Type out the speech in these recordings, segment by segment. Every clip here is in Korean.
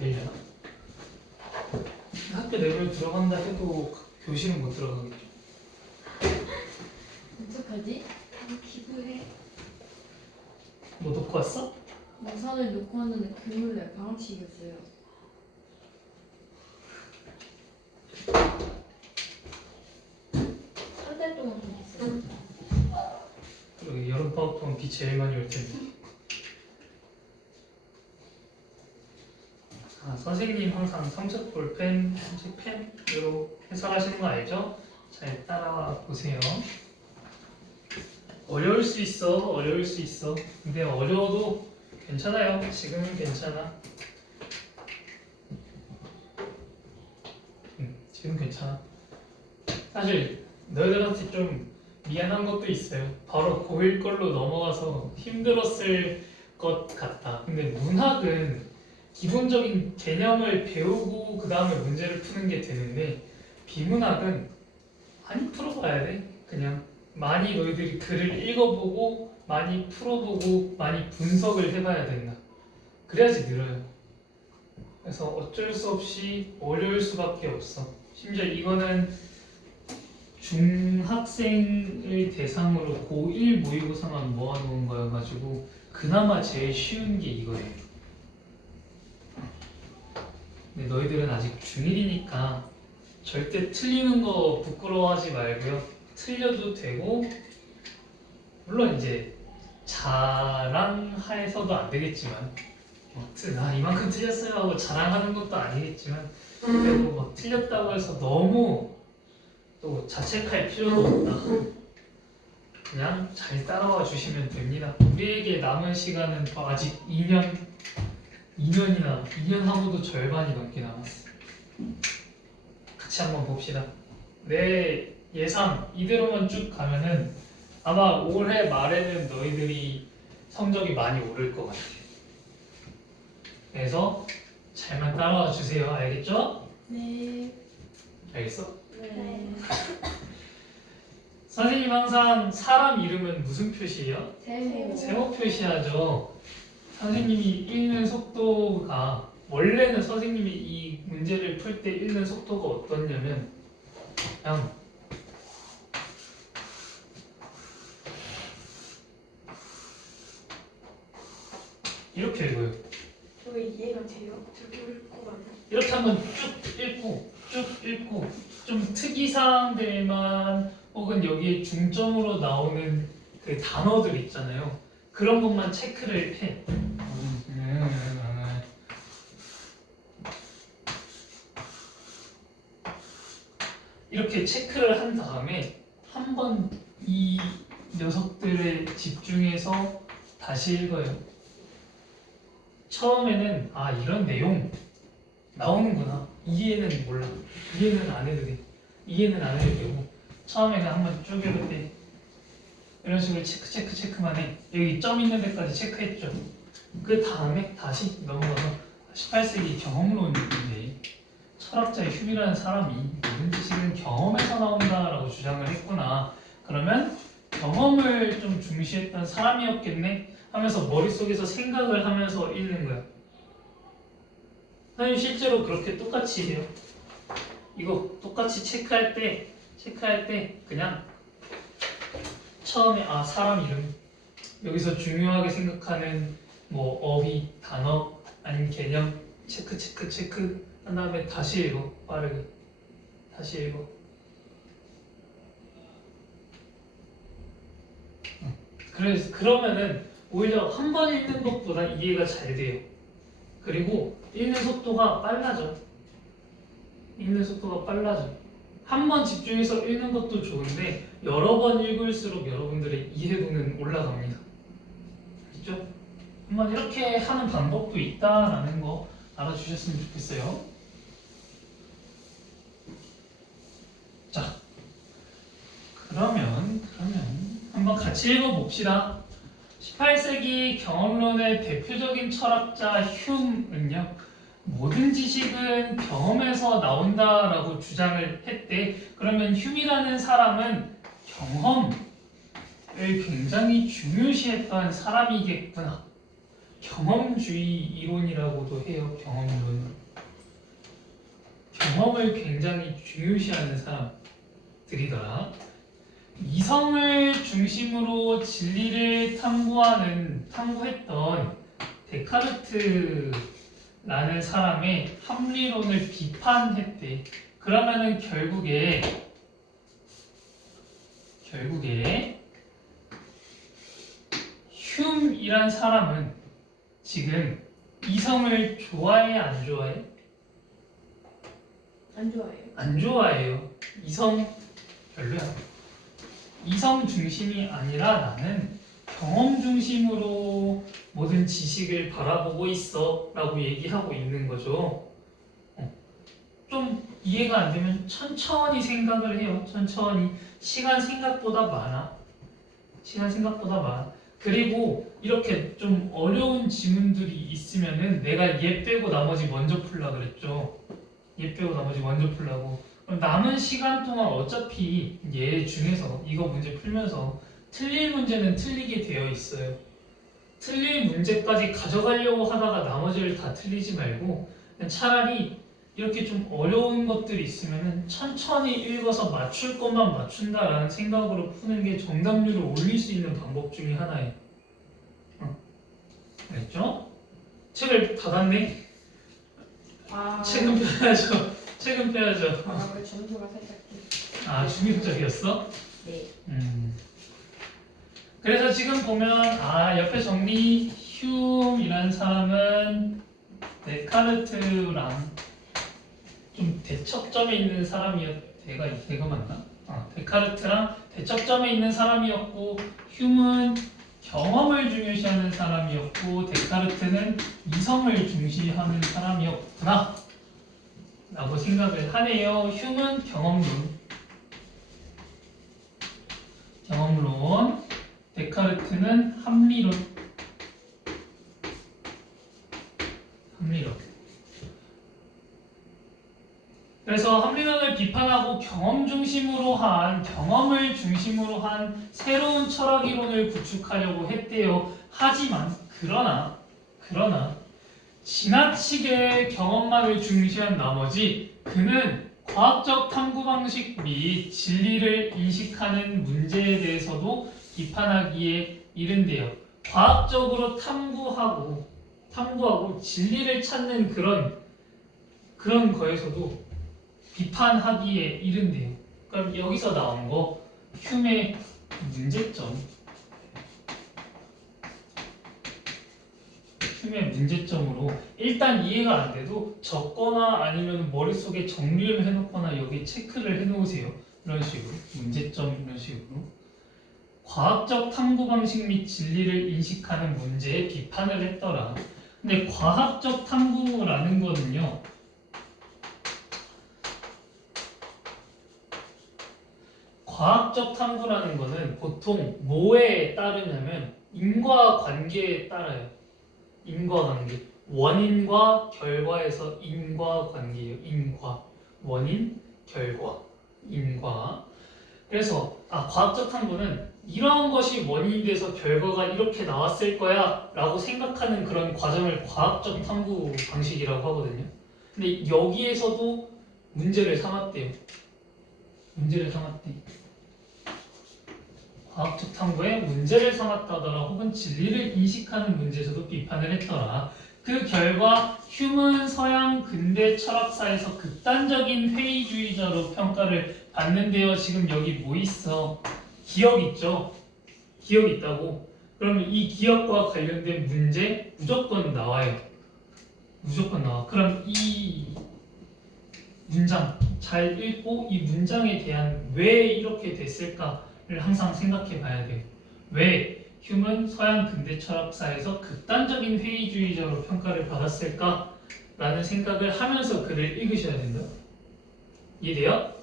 되려나? 학교 내부에 들어간다 해도 교실은 못 들어가겠죠. 어떡하지? 기부해. 뭐 놓고 왔어? 우산을 놓고 왔는데 그 몰래 방학식이었어요. 한 달 동안 그랬어요. 여기 여름방학 동안 비 제일 많이 올 텐데. 선생님 항상 삼색 볼펜, 삼색 펜으로 해설하시는 거 알죠? 잘 따라와 보세요. 어려울 수 있어, 어려울 수 있어. 근데 어려워도 괜찮아요. 지금은 괜찮아. 지금 괜찮아. 사실 너희들한테 좀 미안한 것도 있어요. 바로 고1 걸로 넘어가서 힘들었을 것 같다. 근데 문학은 기본적인 개념을 배우고 그 다음에 문제를 푸는 게 되는데 비문학은 많이 풀어봐야 돼. 그냥 많이 너희들이 글을 읽어보고 많이 풀어보고 많이 분석을 해봐야 된다. 그래야지 늘어요. 그래서 어쩔 수 없이 어려울 수밖에 없어. 심지어 이거는 중학생을 대상으로 고1 모의고사만 모아놓은 거여가지고 그나마 제일 쉬운 게 이거예요. 근데 너희들은 아직 중1이니까 절대 틀리는 거 부끄러워하지 말고요. 틀려도 되고 물론 이제 자랑해서도 안 되겠지만 이만큼 틀렸어요 하고 자랑하는 것도 아니겠지만 그래도 뭐 틀렸다고 해서 너무 또 자책할 필요도 없다. 그냥 잘 따라와 주시면 됩니다. 우리에게 남은 시간은 더 아직 2년하고도 절반이 넘게 남았어. 같이 한번 봅시다. 내 예상 이대로만 쭉 가면은 아마 올해 말에는 너희들이 성적이 많이 오를 것 같아. 그래서 잘만 따라와 주세요. 알겠죠? 네. 알겠어? 네. 선생님 항상 사람 이름은 무슨 표시예요? 세모. 세모 표시하죠. 선생님이 읽는 속도가 원래는 선생님이 이 문제를 풀 때 읽는 속도가 어떻냐면 그냥 이렇게 읽어요. 저 이해가 돼요? 저렇게 읽고 가면. 이렇게 한번 쭉 읽고 좀 특이사항들만 혹은 여기에 중점으로 나오는 그 단어들 있잖아요. 그런 것만 체크를 해. 이렇게 체크를 한 다음에 한 번 이 녀석들에 집중해서 다시 읽어요. 처음에는 이런 내용 나오는구나. 이해는 몰라. 이해는 안 해도 돼. 이해는 안 해도 되고 처음에는 한번 쭉 읽을 때 이런 식으로 체크만 해. 여기 점 있는 데까지 체크했죠. 그 다음에 다시 넘어가서 18세기 경험론인데 철학자의 휴미라는 사람이 모든 지식은 경험에서 나온다라고 주장을 했구나. 그러면 경험을 좀 중시했던 사람이었겠네 하면서 머릿속에서 생각을 하면서 읽는 거야. 선생님 실제로 그렇게 똑같이 해요. 이거 똑같이 체크할 때 그냥 처음에 사람 이름 여기서 중요하게 생각하는 뭐 어휘, 단어 아니면 개념 체크 한 다음에 다시 읽어. 빠르게 다시 읽어. 그러면은 오히려 한 번 읽는 것보다 이해가 잘 돼요. 그리고 읽는 속도가 빨라져. 한 번 집중해서 읽는 것도 좋은데 여러 번 읽을수록 여러분들의 이해도는 올라갑니다. 알죠? 한번 이렇게 하는 방법도 있다라는 거 알아주셨으면 좋겠어요. 자, 그러면 한번 같이 읽어봅시다. 18세기 경험론의 대표적인 철학자 휴음은요, 모든 지식은 경험에서 나온다라고 주장을 했대. 그러면 휴미라는 사람은 경험을 굉장히 중요시했던 사람이겠구나 경험주의 이론이라고도 해요. 경험론. 경험을 굉장히 중요시하는 사람들이더라. 이성을 중심으로 진리를 탐구했던 데카르트라는 사람의 합리론을 비판했대. 그러면은 결국에 흉이란 사람은 지금 이성을 좋아해, 안 좋아해? 안 좋아해요. 안 좋아해요. 이성 별로야. 이성 중심이 아니라 나는 경험 중심으로 모든 지식을 바라보고 있어 라고 얘기하고 있는 거죠. 좀 이해가 안 되면 천천히 생각을 해요. 천천히. 시간 생각보다 많아. 그리고 이렇게 좀 어려운 지문들이 있으면은 내가 얘 빼고 나머지 먼저 풀라 그랬죠. 얘 빼고 나머지 먼저 풀라고. 그럼 남은 시간 동안 어차피 얘 중에서 이거 문제 풀면서 틀릴 문제는 틀리게 되어 있어요. 틀릴 문제까지 가져가려고 하다가 나머지를 다 틀리지 말고 그냥 차라리 이렇게 좀 어려운 것들이 있으면은 천천히 읽어서 맞출 것만 맞춘다라는 생각으로 푸는 게 정답률을 올릴 수 있는 방법 중에 하나예요. 알겠죠? 책을 닫았네? 아, 책은 빼야죠. 책은 빼야죠. 아, 그 점수가 살짝 아, 중립적이었어? 네. 그래서 지금 보면 옆에 정리 휴이라는 사람은 데카르트랑 좀 대척점에 있는 걔가 맞나? 데카르트랑 대척점에 있는 사람이었고 휴은 경험을 중요시하는 사람이었고 데카르트는 이성을 중시하는 사람이었구나 라고 생각을 하네요. 휴은 경험론, 데카르트는 합리론. 그래서 합리론을 비판하고 경험을 중심으로 한 새로운 철학 이론을 구축하려고 했대요. 하지만 그러나 지나치게 경험만을 중시한 나머지 그는 과학적 탐구 방식 및 진리를 인식하는 문제에 대해서도 비판하기에 이른대요. 과학적으로 탐구하고 진리를 찾는 그런 거에서도 비판하기에 이른대요. 그럼 여기서 나온 거 휴메의 문제점으로 일단 이해가 안 돼도 적거나 아니면 머릿속에 정리를 해놓거나 여기 체크를 해놓으세요. 이런 식으로 문제점 이런 식으로 과학적 탐구 방식 및 진리를 인식하는 문제에 비판을 했더라. 근데 과학적 탐구라는 거는요. 과학적 탐구라는 거는 보통 뭐에 따르냐면 인과관계에 따라요. 인과관계. 원인과 결과에서 인과관계예요. 원인, 결과, 인과. 그래서 과학적 탐구는 이러한 것이 원인이 돼서 결과가 이렇게 나왔을 거야 라고 생각하는 그런 과정을 과학적 탐구 방식이라고 하거든요. 근데 여기에서도 문제를 삼았대요. 과학적 탐구에 문제를 삼았다더라 혹은 진리를 인식하는 문제에서도 비판을 했더라. 그 결과 휴은 서양 근대 철학사에서 극단적인 회의주의자로 평가를 받는데요. 지금 여기 뭐 있어? 기억 있죠? 기억 있다고? 그러면 이 기억과 관련된 문제 무조건 나와요. 무조건 나와. 그럼 이 문장 잘 읽고 이 문장에 대한 왜 이렇게 됐을까를 항상 생각해 봐야 돼요. 왜 휴은 서양 근대 철학사에서 극단적인 회의주의자로 평가를 받았을까? 라는 생각을 하면서 글을 읽으셔야 된다. 이해돼요?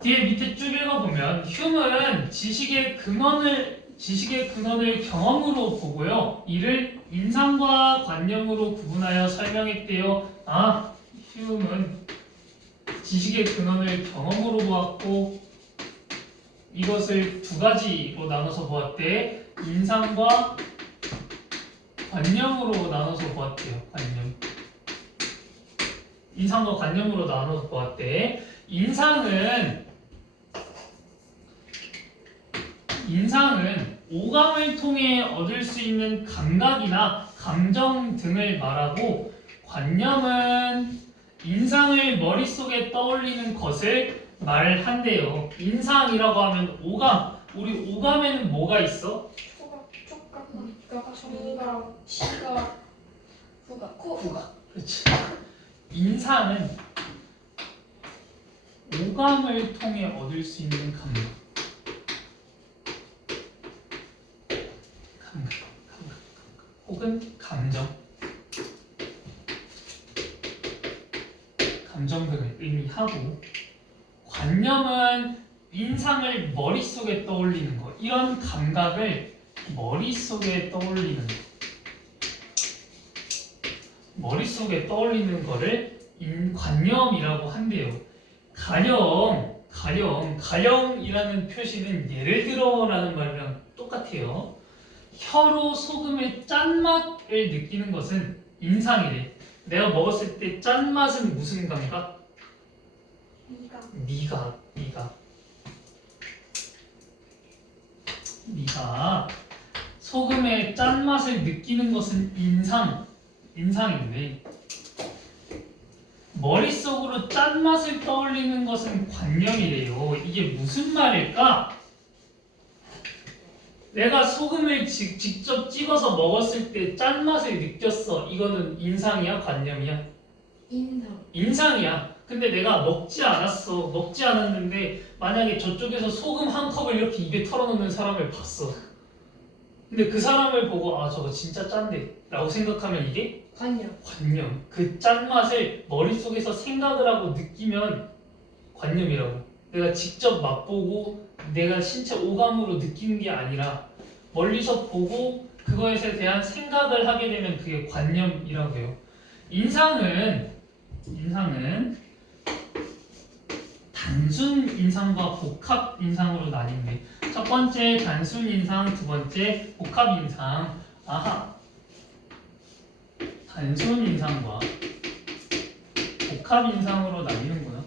뒤에 밑에 쭉 읽어보면 휴은 지식의 근원을 경험으로 보고요. 이를 인상과 관념으로 구분하여 설명했대요. 휴은 지식의 근원을 경험으로 보았고 이것을 두 가지로 나눠서 보았대. 인상과 관념으로 나눠서 보았대요. 관념. 인상과 관념으로 나눠서 보았대. 인상은 오감을 통해 얻을 수 있는 감각이나 감정 등을 말하고, 관념은 인상을 머릿속에 떠올리는 것을 말한대요. 인상이라고 하면 오감. 우리 오감에는 뭐가 있어? 초각, 촉각, 미각, 정각, 시각, 후각, 후각. 그렇지. 인상은 오감을 통해 얻을 수 있는 감각. 혹은 감정 등을 의미하고, 관념은 인상을 머릿속에 떠올리는 거, 이런 감각을 머릿속에 떠올리는 거, 머릿속에 떠올리는 거를 관념이라고 한대요. 가령이라는 표시는 예를 들어라는 말이랑 똑같아요. 혀로 소금의 짠맛을 느끼는 것은 인상이래. 내가 먹었을 때 짠맛은 무슨 감각? 미각. 미각. 소금의 짠맛을 느끼는 것은 인상인데, 머릿속으로 짠맛을 떠올리는 것은 관념이래요. 이게 무슨 말일까? 내가 소금을 직접 찍어서 먹었을 때 짠맛을 느꼈어. 이거는 인상이야? 관념이야? 인상이야. 근데 내가 먹지 않았는데 만약에 저쪽에서 소금 한 컵을 이렇게 입에 털어놓는 사람을 봤어. 근데 그 사람을 보고 아 저거 진짜 짠데 라고 생각하면 이게 관념. 그 짠맛을 머릿속에서 생각을 하고 느끼면 관념이라고. 내가 직접 맛보고 내가 신체 오감으로 느끼는 게 아니라 멀리서 보고 그거에 대한 생각을 하게 되면 그게 관념이라고 해요. 인상은 단순 인상과 복합 인상으로 나뉜대. 첫 번째 단순 인상, 두 번째 복합 인상. 단순 인상과 복합 인상으로 나뉘는구나.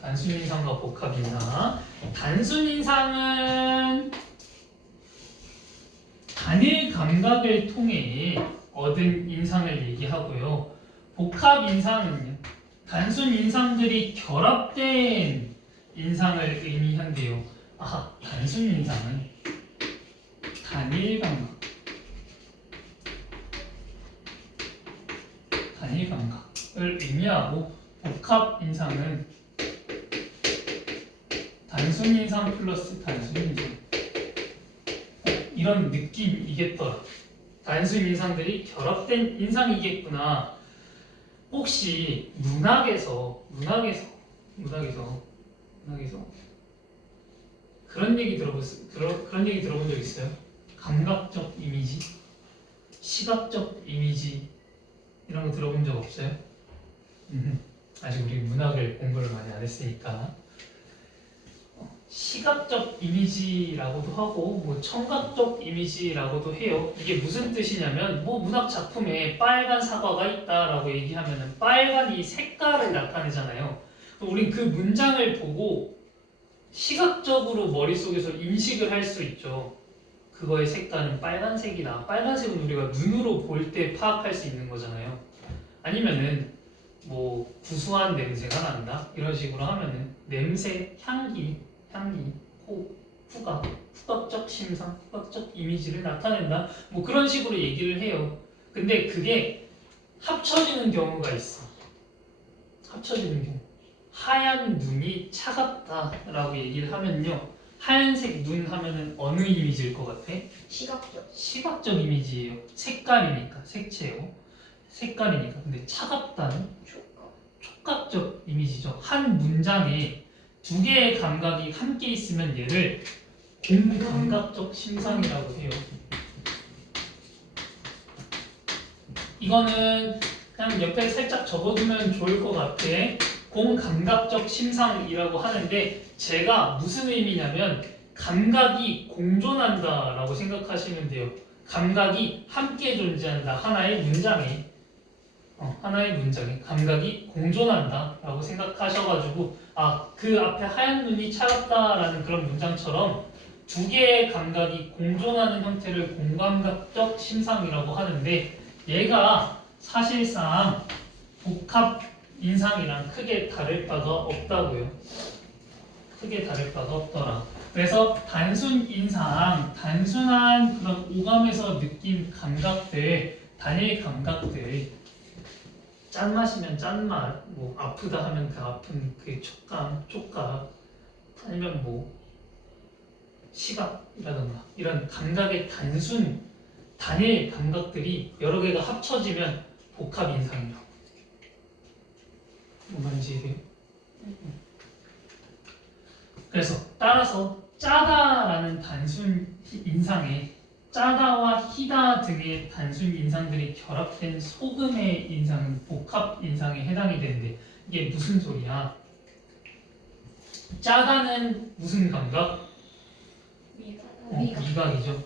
단순 인상과 복합 인상. 단순 인상은 단일 감각을 통해 얻은 인상을 얘기하고요. 복합 인상은요, 단순 인상들이 결합된 인상을 의미한대요. 단순 인상은 단일 감각을 의미하고, 복합 인상은 단순 인상 플러스 단순 인상, 이런 느낌이겠더라. 단순 인상들이 결합된 인상이겠구나. 혹시 문학에서 그런 얘기 들어본 적 있어요? 감각적 이미지, 시각적 이미지 이런 거 들어본 적 없어요? 아직 우리 문학을 공부를 많이 안 했으니까. 시각적 이미지라고도 하고 뭐 청각적 이미지라고도 해요. 이게 무슨 뜻이냐면, 뭐 문학 작품에 빨간 사과가 있다라고 얘기하면은 빨간이 색깔을 나타내잖아요. 우린 그 문장을 보고 시각적으로 머릿속에서 인식을 할 수 있죠. 그거의 색깔은 빨간색이다. 빨간색은 우리가 눈으로 볼 때 파악할 수 있는 거잖아요. 아니면은 뭐 구수한 냄새가 난다 이런 식으로 하면은 냄새, 향기, 후각적 심상, 후각적 이미지를 나타낸다. 뭐 그런 식으로 얘기를 해요. 근데 그게 합쳐지는 경우가 있어. 합쳐지는 경우. 하얀 눈이 차갑다라고 얘기를 하면요, 하얀색 눈 하면은 어느 이미지일 것 같아? 시각적 이미지예요. 색깔이니까, 색채요. 색깔이니까. 근데 차갑다는 촉각적 이미지죠. 한 문장에 두 개의 감각이 함께 있으면 얘를 공감각적 심상이라고 해요. 이거는 그냥 옆에 살짝 적어두면 좋을 것 같아. 공감각적 심상이라고 하는데, 제가 무슨 의미냐면 감각이 공존한다라고 생각하시면 돼요. 감각이 함께 존재한다. 하나의 문장에 감각이 공존한다 라고 생각하셔가지고 그 앞에 하얀 눈이 차갑다라는 그런 문장처럼 두 개의 감각이 공존하는 형태를 공감각적 심상이라고 하는데 얘가 사실상 복합 인상이랑 크게 다를 바가 없다고요. 크게 다를 바가 없더라. 그래서 단순 인상, 단순한 그런 오감에서 느낀 감각들, 단일 감각들, 짠 맛이면 짠맛, 뭐 아프다 하면 그 아픈 그 촉감, 촉각, 아니면 뭐 시각이라던가 이런 감각의 단일 감각들이 여러 개가 합쳐지면 복합 인상이라고. 뭔 말인지 이해돼요? 그래서 따라서 짜다라는 단순 인상에 짜다와 희다 등의 단순 인상들이 결합된 소금의 인상은 복합 인상에 해당이 되는데 이게 무슨 소리야? 짜다는 무슨 감각? 미각이죠.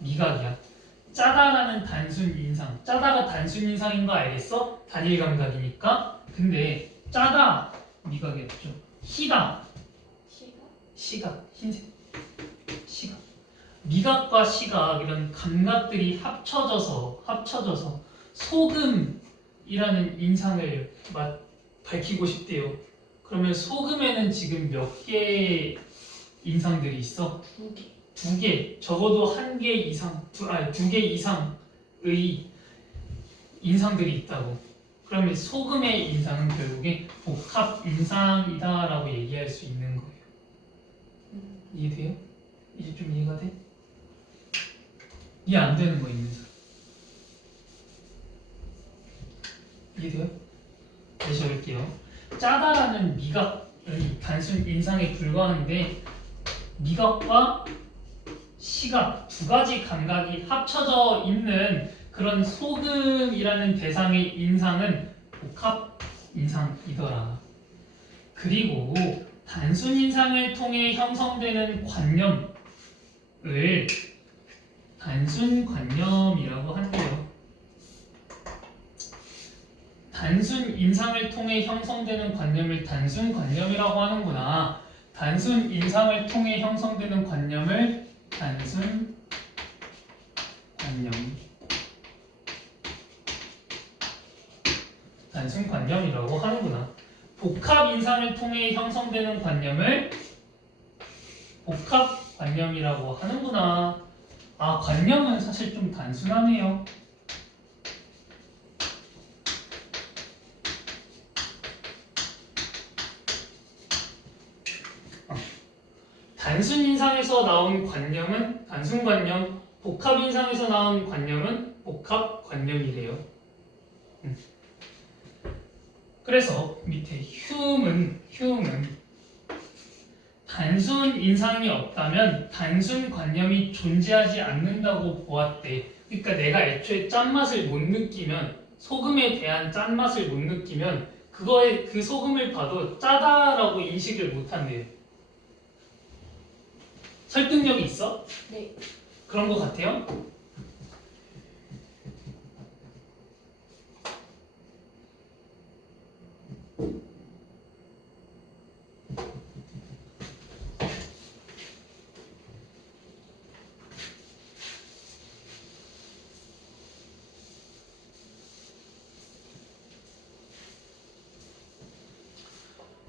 미각이야. 짜다라는 단순 인상. 짜다가 단순 인상인 거 알겠어? 단일 감각이니까. 근데 짜다 미각이었죠. 희다 시각, 흰색 시각. 미각과 시각 이런 감각들이 합쳐져서 소금이라는 인상을 밝히고 싶대요. 그러면 소금에는 지금 몇 개의 인상들이 있어? 두 개. 적어도 한 개 이상, 두 개 이상의 인상들이 있다고. 그러면 소금의 인상은 결국에 복합 인상이다라고 얘기할 수 있는 거예요. 이해돼요? 이제 좀 이해가 돼? 이해 안 되는 거 있는 사람? 이해돼요? 다시 해볼게요. 짜다라는 미각의 단순 인상에 불과한데 미각과 시각 두 가지 감각이 합쳐져 있는 그런 소금이라는 대상의 인상은 복합 인상이더라. 그리고 단순 인상을 통해 형성되는 관념을 단순 관념이라고 한대요. 단순 인상을 통해 형성되는 관념을 단순 관념이라고 하는구나. 단순 인상을 통해 형성되는 관념을 단순 관념. 단순 관념이라고 하는구나. 복합 인상을 통해 형성되는 관념을 복합 관념이라고 하는구나. 관념은 사실 좀 단순하네요. 단순 인상에서 나온 관념은 단순 관념, 복합 인상에서 나온 관념은 복합 관념이래요. 그래서 밑에 휴음은 단순 인상이 없다면 단순 관념이 존재하지 않는다고 보았대. 그러니까 내가 애초에 짠맛을 못 느끼면 소금에 대한 짠맛을 못 느끼면 그 소금을 봐도 짜다라고 인식을 못 한대요. 설득력이 있어? 네. 그런 것 같아요?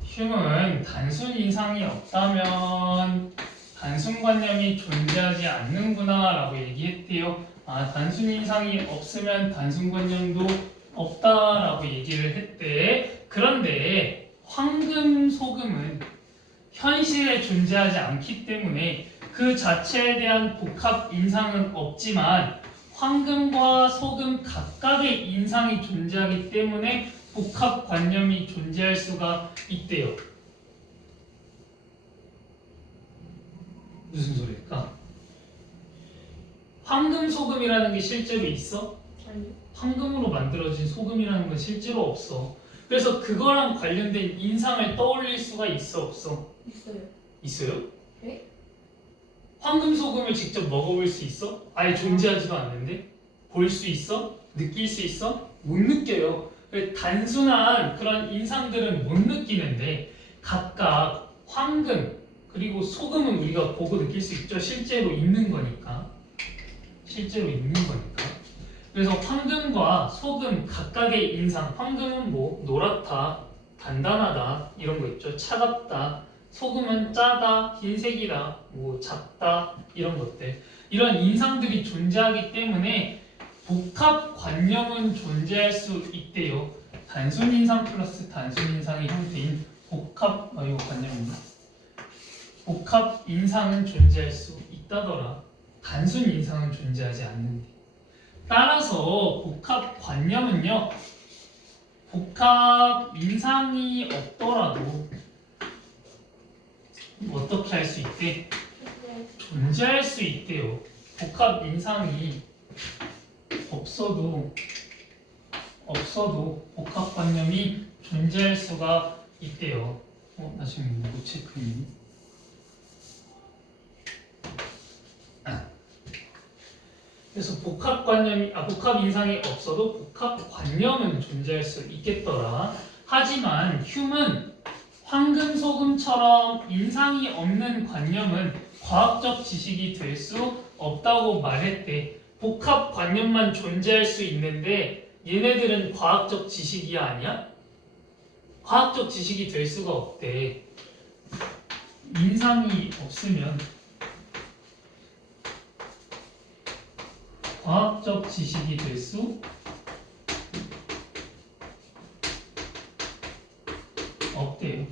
흉은 단순 인상이 없다면 단순 관념이 존재하지 않는구나 라고 얘기했대요. 단순 인상이 없으면 단순 관념도 없다라고 얘기를 했대. 그런데 황금 소금은 현실에 존재하지 않기 때문에 그 자체에 대한 복합 인상은 없지만 황금과 소금 각각의 인상이 존재하기 때문에 복합 관념이 존재할 수가 있대요. 무슨 소리일까? 황금 소금이라는 게 실제로 있어? 아니요. 황금으로 만들어진 소금이라는 건 실제로 없어. 그래서 그거랑 관련된 인상을 떠올릴 수가 있어 없어? 있어요. 있어요? 네? 황금 소금을 직접 먹어볼 수 있어? 아예 존재하지도 않는데? 볼 수 있어? 느낄 수 있어? 못 느껴요. 단순한 그런 인상들은 못 느끼는데 각각 황금 그리고 소금은 우리가 보고 느낄 수 있죠. 실제로 있는 거니까. 실제로 있는 거니까. 그래서 황금과 소금 각각의 인상. 황금은 뭐 노랗다, 단단하다 이런 거 있죠. 차갑다. 소금은 짜다, 흰색이다, 뭐 작다 이런 것들. 이런 인상들이 존재하기 때문에 복합관념은 존재할 수 있대요. 단순 인상 플러스 단순 인상의 형태인 이거 관념입니다. 복합 인상은 존재할 수 있다더라. 단순 인상은 존재하지 않는데. 따라서 복합관념은요. 복합 인상이 없더라도 어떻게 할 수 있대? 존재할 수 있대요. 복합 인상이 없어도 복합관념이 존재할 수가 있대요. 나 지금 뭐 체크했니? 그래서 복합 인상이 없어도 복합관념은 존재할 수 있겠더라. 하지만 휴은 황금 소금처럼 인상이 없는 관념은 과학적 지식이 될 수 없다고 말했대. 복합관념만 존재할 수 있는데 얘네들은 과학적 지식이 아니야? 과학적 지식이 될 수가 없대. 인상이 없으면 과학적 지식이 될 수 없대요.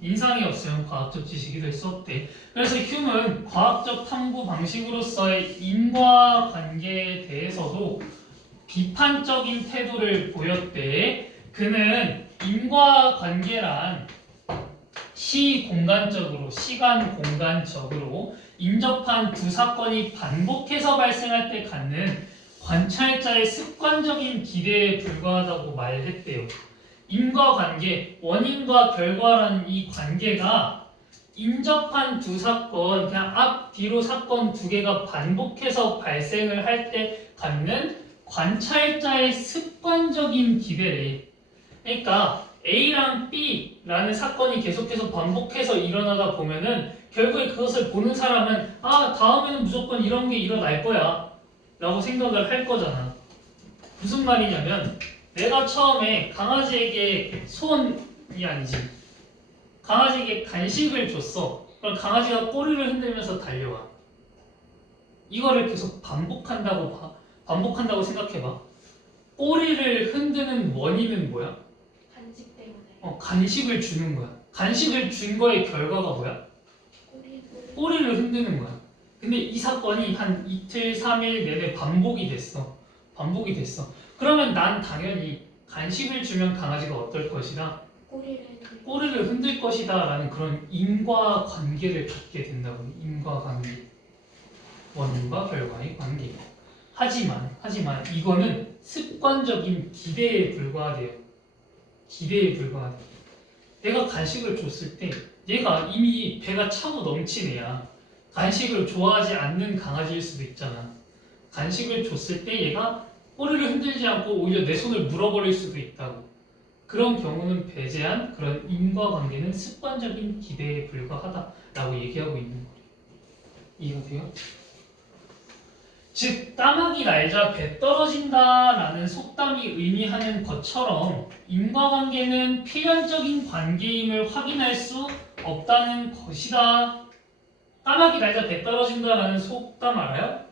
인상이 없으면 과학적 지식이 될 수 없대. 그래서 휴은 과학적 탐구 방식으로서의 인과관계에 대해서도 비판적인 태도를 보였대. 그는 인과관계란 시간 공간적으로 인접한 두 사건이 반복해서 발생할 때 갖는 관찰자의 습관적인 기대에 불과하다고 말했대요. 인과관계, 원인과 결과라는 이 관계가 인접한 두 사건, 그냥 앞, 뒤로 사건 두 개가 반복해서 발생을 할 때 갖는 관찰자의 습관적인 기대래. 그러니까 A랑 B라는 사건이 계속해서 반복해서 일어나다 보면은 결국에 그것을 보는 사람은 다음에는 무조건 이런 게 일어날 거야 라고 생각을 할 거잖아. 무슨 말이냐면 내가 처음에 강아지에게 손이 아니지 강아지에게 간식을 줬어. 그럼 강아지가 꼬리를 흔들면서 달려와. 이거를 계속 반복한다고 생각해봐. 꼬리를 흔드는 원인은 뭐야? 간식 때문에. 간식을 주는 거야. 간식을 준 거의 결과가 뭐야? 꼬리를 흔드는 거야. 근데 이 사건이 한 이틀, 3일 내내 반복이 됐어. 그러면 난 당연히 간식을 주면 강아지가 어떨 것이다? 꼬리를 흔들 것이다 라는 그런 인과관계를 갖게 된다고. 인과관계. 원인과 결과의 관계. 하지만 이거는 습관적인 기대에 불과하대요. 내가 간식을 줬을 때 얘가 이미 배가 차고 넘친 애야. 간식을 좋아하지 않는 강아지일 수도 있잖아. 간식을 줬을 때 얘가 꼬리를 흔들지 않고 오히려 내 손을 물어버릴 수도 있다고. 그런 경우는 배제한 그런 인과관계는 습관적인 기대에 불과하다라고 얘기하고 있는 거예요. 이해가 돼요? 즉 까마귀 날자 배 떨어진다라는 속담이 의미하는 것처럼 인과관계는 필연적인 관계임을 확인할 수 없다는 것이다. 까마귀 날자 배 떨어진다라는 속담 알아요?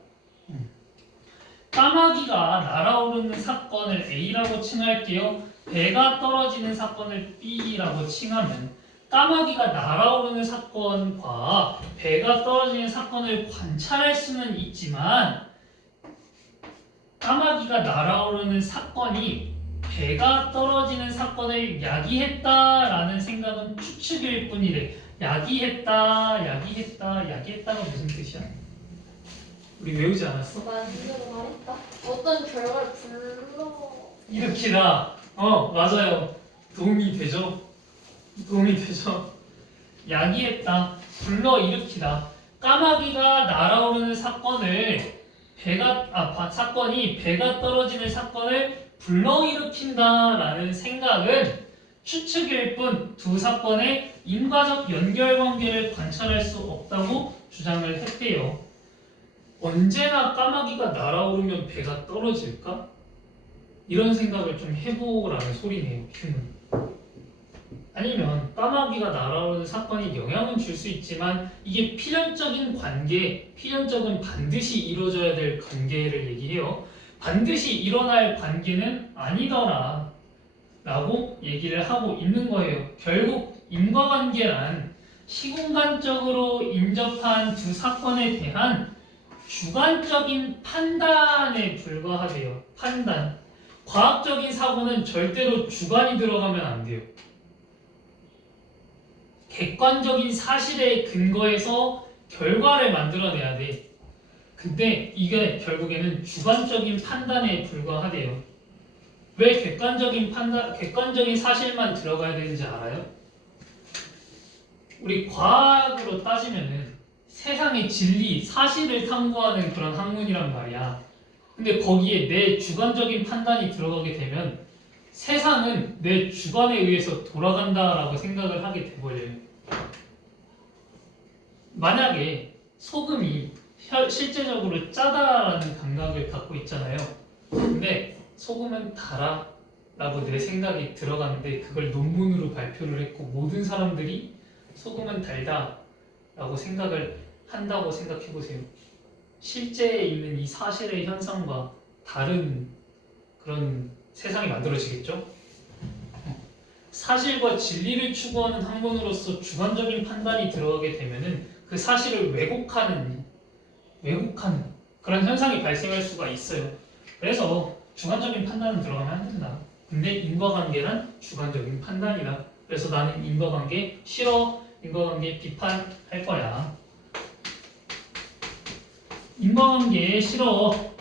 까마귀가 날아오르는 사건을 A라고 칭할게요. 배가 떨어지는 사건을 B라고 칭하면 까마귀가 날아오르는 사건과 배가 떨어지는 사건을 관찰할 수는 있지만 까마귀가 날아오르는 사건이 배가 떨어지는 사건을 야기했다라는 생각은 추측일 뿐이래. 야기했다가 무슨 뜻이야? 우리 외우지 않았어? 말했다. 어떤 결과를 불러. 일으키다. 맞아요. 도움이 되죠. 야기했다. 불러일으키다. 까마귀가 날아오르는 사건이 배가 떨어지는 사건을 불러일으킨다라는 생각은 추측일 뿐 두 사건의 인과적 연결관계를 관찰할 수 없다고 주장을 했대요. 언제나 까마귀가 날아오르면 배가 떨어질까? 이런 생각을 좀 해보라는 소리네요. 휴는. 아니면 까마귀가 날아오르는 사건이 영향은 줄 수 있지만 이게 필연적인 관계, 필연적인 반드시 이루어져야 될 관계를 얘기해요. 반드시 일어날 관계는 아니더라 라고 얘기를 하고 있는 거예요. 결국 인과관계란 시공간적으로 인접한 두 사건에 대한 주관적인 판단에 불과하대요. 판단. 과학적인 사고는 절대로 주관이 들어가면 안 돼요. 객관적인 사실에 근거해서 결과를 만들어내야 돼. 근데 이게 결국에는 주관적인 판단에 불과하대요. 왜 객관적인 사실만 들어가야 되는지 알아요? 우리 과학으로 따지면은 세상의 진리, 사실을 탐구하는 그런 학문이란 말이야. 근데 거기에 내 주관적인 판단이 들어가게 되면 세상은 내 주관에 의해서 돌아간다라고 생각을 하게 돼버려요. 만약에 소금이 실제적으로 짜다라는 감각을 갖고 있잖아요. 근데 소금은 달아 라고 내 생각이 들어갔는데 그걸 논문으로 발표를 했고 모든 사람들이 소금은 달다 라고 생각을 한다고 생각해보세요. 실제에 있는 이 사실의 현상과 다른 그런 세상이 만들어지겠죠? 사실과 진리를 추구하는 학문으로서 주관적인 판단이 들어가게 되면은 그 사실을 왜곡하는 그런 현상이 발생할 수가 있어요. 그래서 주관적인 판단은 들어가면 안 된다. 근데 인과관계란 주관적인 판단이다. 그래서 나는 인과관계 싫어, 인과관계 비판할 거야. 인과관계 싫어,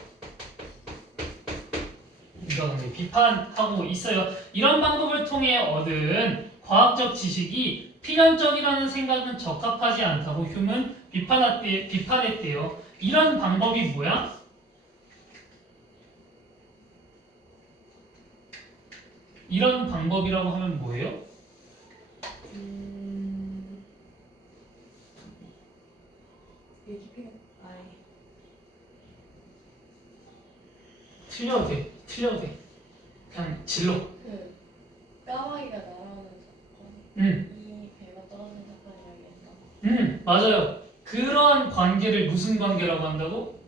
인과관계 비판하고 있어요. 이런 방법을 통해 얻은 과학적 지식이 필연적이라는 생각은 적합하지 않다고 휴먼 비판했대요. 이런 방법이 뭐야? 이런 방법이라고 하면 뭐예요? 틀려도 돼. 그냥 질러. 그 까마귀가 날아오는 사건. 응. 이 배가 떨어지는 사건이라고 했나? 맞아요. 그러한 관계를 무슨 관계라고 한다고?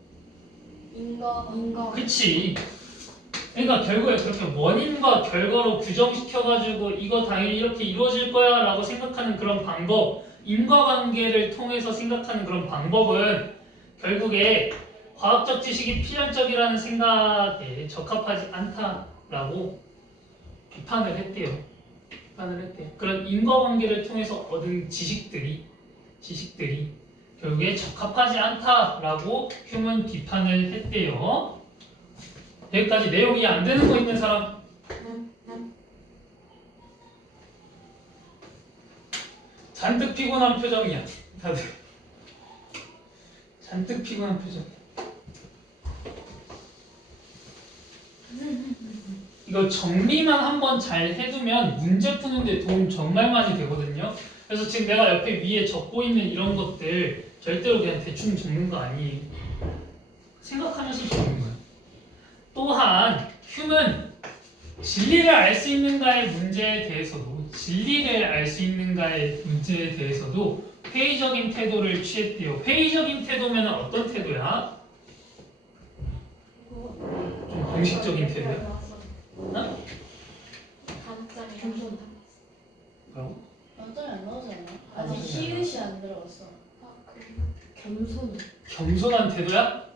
인과. 그치. 그러니까 결국에 그렇게 원인과 결과로 규정시켜가지고 이거 당연히 이렇게 이루어질 거야 라고 생각하는 그런 방법, 인과관계를 통해서 생각하는 그런 방법은 결국에 과학적 지식이 필연적이라는 생각에 적합하지 않다라고 비판을 했대요. 그런 인과관계를 통해서 얻은 지식들이 결국에 적합하지 않다라고 휴먼 비판을 했대요. 여기까지 내용이 안 되는 거 있는 사람? 잔뜩 피곤한 표정이야. 다들 잔뜩 피곤한 표정. 이거 정리만 한번 잘 해두면 문제 푸는데 도움 정말 많이 되거든요. 그래서 지금 내가 옆에 위에 적고 있는 이런 것들 절대로 그냥 대충 적는 거 아니에요. 생각하면서 적는 거예요. 또한 휴먼 진리를 알 수 있는가의 문제에 대해서도 회의적인 태도를 취했대요. 회의적인 태도면 어떤 태도야? 좀 공식적인 태도야? 어? 단점이 뭐라고? 완전히 안 나오지 않나? 아직 완전히 안 히읗이 안 들어갔어. 겸손. 겸손한 태도야?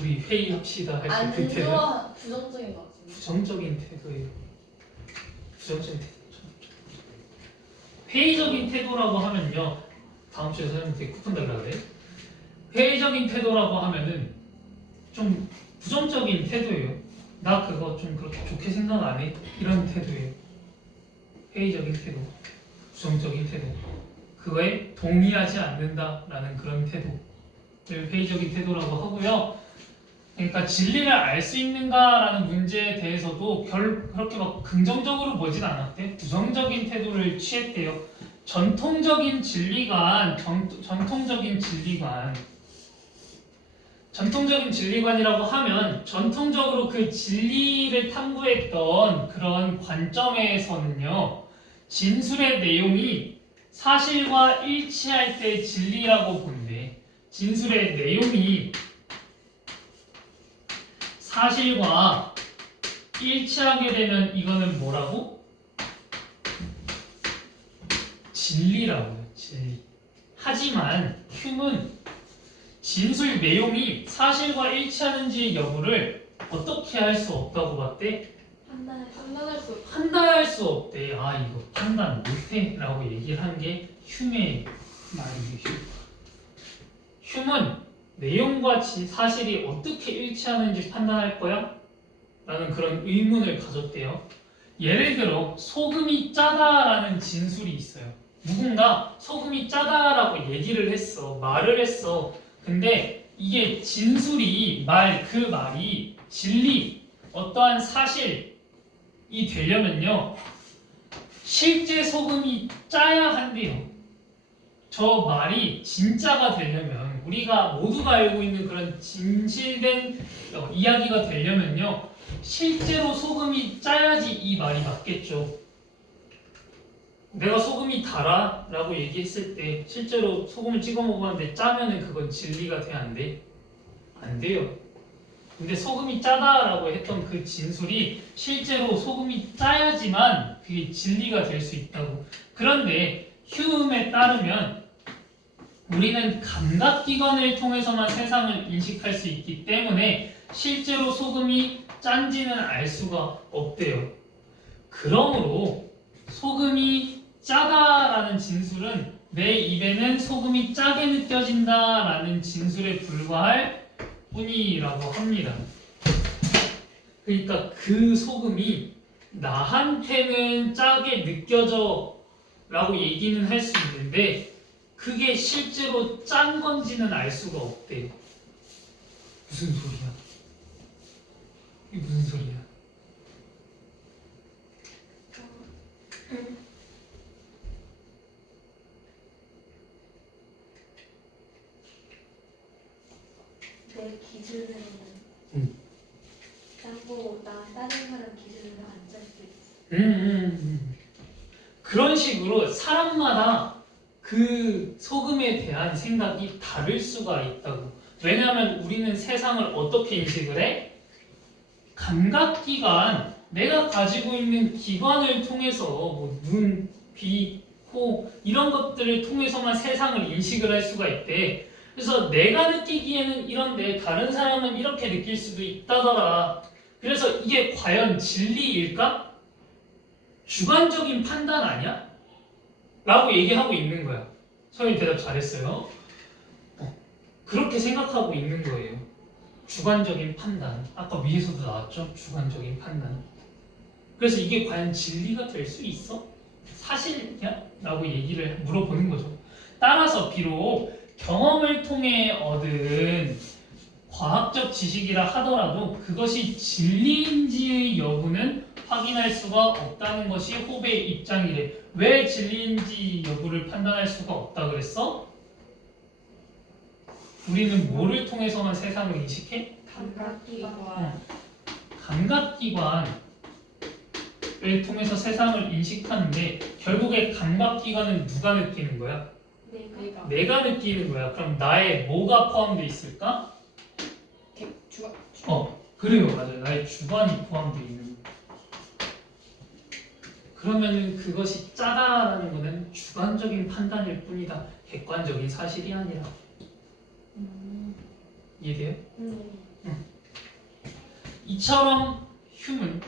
우리 회의합시다 할 때 안 그 태도? 좋아. 부정적인 것 같은데. 부정적인 태도예요. 부정적인 태도. 회의적인 태도라고 하면요. 다음 주에 선생님한테 쿠폰 달라 그래. 회의적인 태도라고 하면은 좀 부정적인 태도예요. 나 그거 좀 그렇게 좋게 생각 안 해. 이런 태도예요. 회의적인 태도, 부정적인 태도. 그거에 동의하지 않는다라는 그런 태도를 회의적인 태도라고 하고요. 그러니까 진리를 알 수 있는가라는 문제에 대해서도 그렇게 막 긍정적으로 보진 않았대. 부정적인 태도를 취했대요. 전통적인 진리관, 전통적인 진리관이라고 하면 전통적으로 그 진리를 탐구했던 그런 관점에서는요, 진술의 내용이 사실과 일치할 때 진리라고 본대. 진술의 내용이 사실과 일치하게 되면 이거는 뭐라고? 진리라고요. 진리. 하지만 흉은 진술 내용이 사실과 일치하는지 여부를 어떻게 할 수 없다고 봤대? 판단할 수 없어. 판단할 수 없대. 아, 이거 판단 못해 라고 얘기를 한 게 흉의 말이에요. 흉은 내용과 사실이 어떻게 일치하는지 판단할 거야? 라는 그런 의문을 가졌대요. 예를 들어 소금이 짜다라는 진술이 있어요. 누군가 소금이 짜다라고 얘기를 했어. 말을 했어. 근데 이게 진술이 그 말이 진리, 어떠한 사실이 되려면요, 실제 소금이 짜야 한대요. 저 말이 진짜가 되려면, 우리가 모두가 알고 있는 그런 진실된 이야기가 되려면요, 실제로 소금이 짜야지 이 말이 맞겠죠. 내가 소금이 달아 라고 얘기했을 때 실제로 소금을 찍어 먹었는데 짜면은 그건 진리가 돼? 안 돼? 안 돼요. 근데 소금이 짜다라고 했던 그 진술이 실제로 소금이 짜야지만 그게 진리가 될 수 있다고. 그런데 휴음에 따르면 우리는 감각기관을 통해서만 세상을 인식할 수 있기 때문에 실제로 소금이 짠지는 알 수가 없대요. 그러므로 소금이 짜다라는 진술은 내 입에는 소금이 짜게 느껴진다라는 진술에 불과할 뿐이라고 합니다. 그러니까 그 소금이 나한테는 짜게 느껴져 라고 얘기는 할 수 있는데 그게 실제로 짠 건지는 알 수가 없대요. 무슨 소리야? 이게 무슨 소리야? 내 기준으로는 짠고 나 다른 사람 기준으로 안 짤 수 있어. 그런 식으로 사람마다 그 소금에 대한 생각이 다를 수가 있다고. 왜냐하면 우리는 세상을 어떻게 인식을 해? 감각기관, 내가 가지고 있는 기관을 통해서 뭐 눈, 귀, 코 이런 것들을 통해서만 세상을 인식을 할 수가 있대. 그래서 내가 느끼기에는 이런데 다른 사람은 이렇게 느낄 수도 있다더라. 그래서 이게 과연 진리일까? 주관적인 판단 아니야? 라고 얘기하고 있는 거야. 선생님 대답 잘했어요. 그렇게 생각하고 있는 거예요. 주관적인 판단. 아까 위에서도 나왔죠? 주관적인 판단. 그래서 이게 과연 진리가 될 수 있어? 사실이야? 라고 얘기를 물어보는 거죠. 따라서 비록 경험을 통해 얻은 과학적 지식이라 하더라도 그것이 진리인지의 여부는 확인할 수가 없다는 것이 호배의 입장이래. 왜 진리인지 여부를 판단할 수가 없다 그랬어? 우리는 뭐를 통해서만 세상을 인식해? 감각기관. 감각기관을 통해서 세상을 인식하는데 결국에 감각기관은 누가 느끼는 거야? 내가 느끼는 거야. 그럼 나의 뭐가 포함되어 있을까? 그래요, 맞아요. 나의 주관이 포함되어 있는 거야. 그러면은 그것이 짜다라는 것은 주관적인 판단일 뿐이다. 객관적인 사실이 아니라. 이해돼요? 이처럼 휴는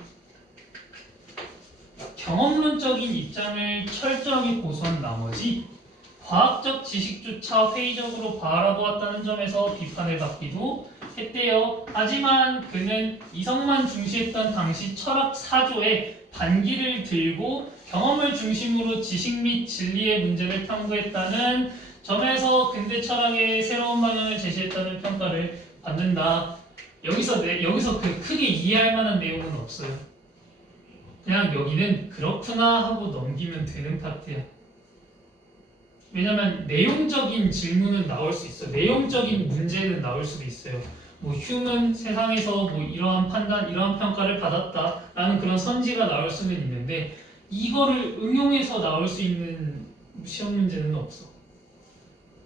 경험론적인 입장을 철저하게 고수한 나머지 과학적 지식조차 회의적으로 바라보았다는 점에서 비판을 받기도 했대요. 하지만 그는 이성만 중시했던 당시 철학 사조에 반기를 들고 경험을 중심으로 지식 및 진리의 문제를 탐구했다는 점에서 근대 철학의 새로운 방향을 제시했다는 평가를 받는다. 여기서 그 크게 이해할 만한 내용은 없어요. 그냥 여기는 그렇구나 하고 넘기면 되는 파트야. 왜냐면 내용적인 질문은 나올 수 있어. 내용적인 문제는 나올 수도 있어요. 뭐 휴는 세상에서 뭐 이러한 판단, 이러한 평가를 받았다라는 그런 선지가 나올 수는 있는데 이거를 응용해서 나올 수 있는 시험 문제는 없어.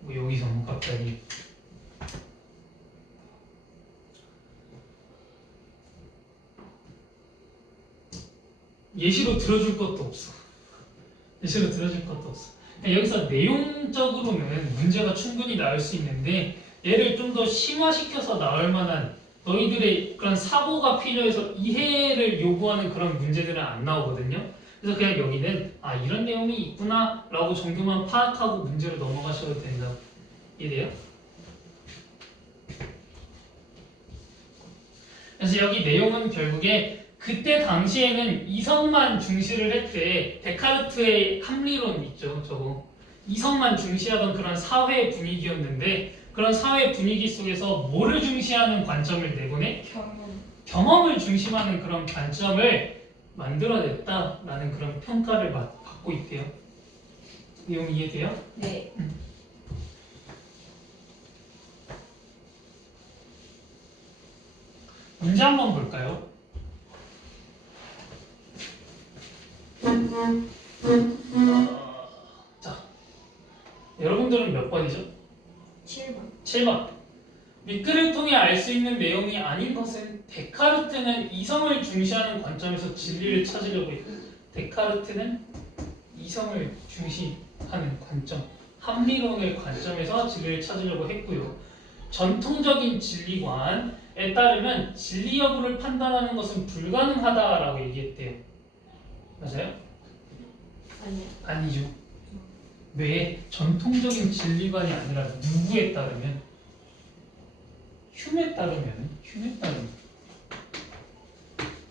뭐 여기서 뭐 갑자기 예시로 들어줄 것도 없어. 예시로 들어줄 것도 없어. 여기서 내용적으로는 문제가 충분히 나올 수 있는데 얘를 좀 더 심화시켜서 나올 만한 너희들의 그런 사고가 필요해서 이해를 요구하는 그런 문제들은 안 나오거든요. 그래서 그냥 여기는 아 이런 내용이 있구나 라고 정도만 파악하고 문제로 넘어가셔도 된다고. 이해돼요? 그래서 여기 내용은 결국에 그때 당시에는 이성만 중시를 했대. 데카르트의 합리론 있죠, 저거. 이성만 중시하던 그런 사회 분위기였는데 그런 사회 분위기 속에서 뭐를 중시하는 관점을 내보내? 경험을 중심하는 그런 관점을 만들어냈다라는 그런 평가를 받고 있대요. 내용 이해돼요? 네. 문제 한번 볼까요? 자, 여러분들은 몇 번이죠? 7번. 7번. 밑글을 통해 알 수 있는 내용이 아닌 것은 데카르트는 이성을 중시하는 관점에서 진리를 찾으려고 했고 데카르트는 이성을 중시하는 관점, 합리론의 관점에서 진리를 찾으려고 했고요. 전통적인 진리관에 따르면 진리 여부를 판단하는 것은 불가능하다라고 얘기했대요. 맞아요? 아니요. 아니죠. 왜? 전통적인 진리관이 아니라 누구에 따르면? 흉에 따르면.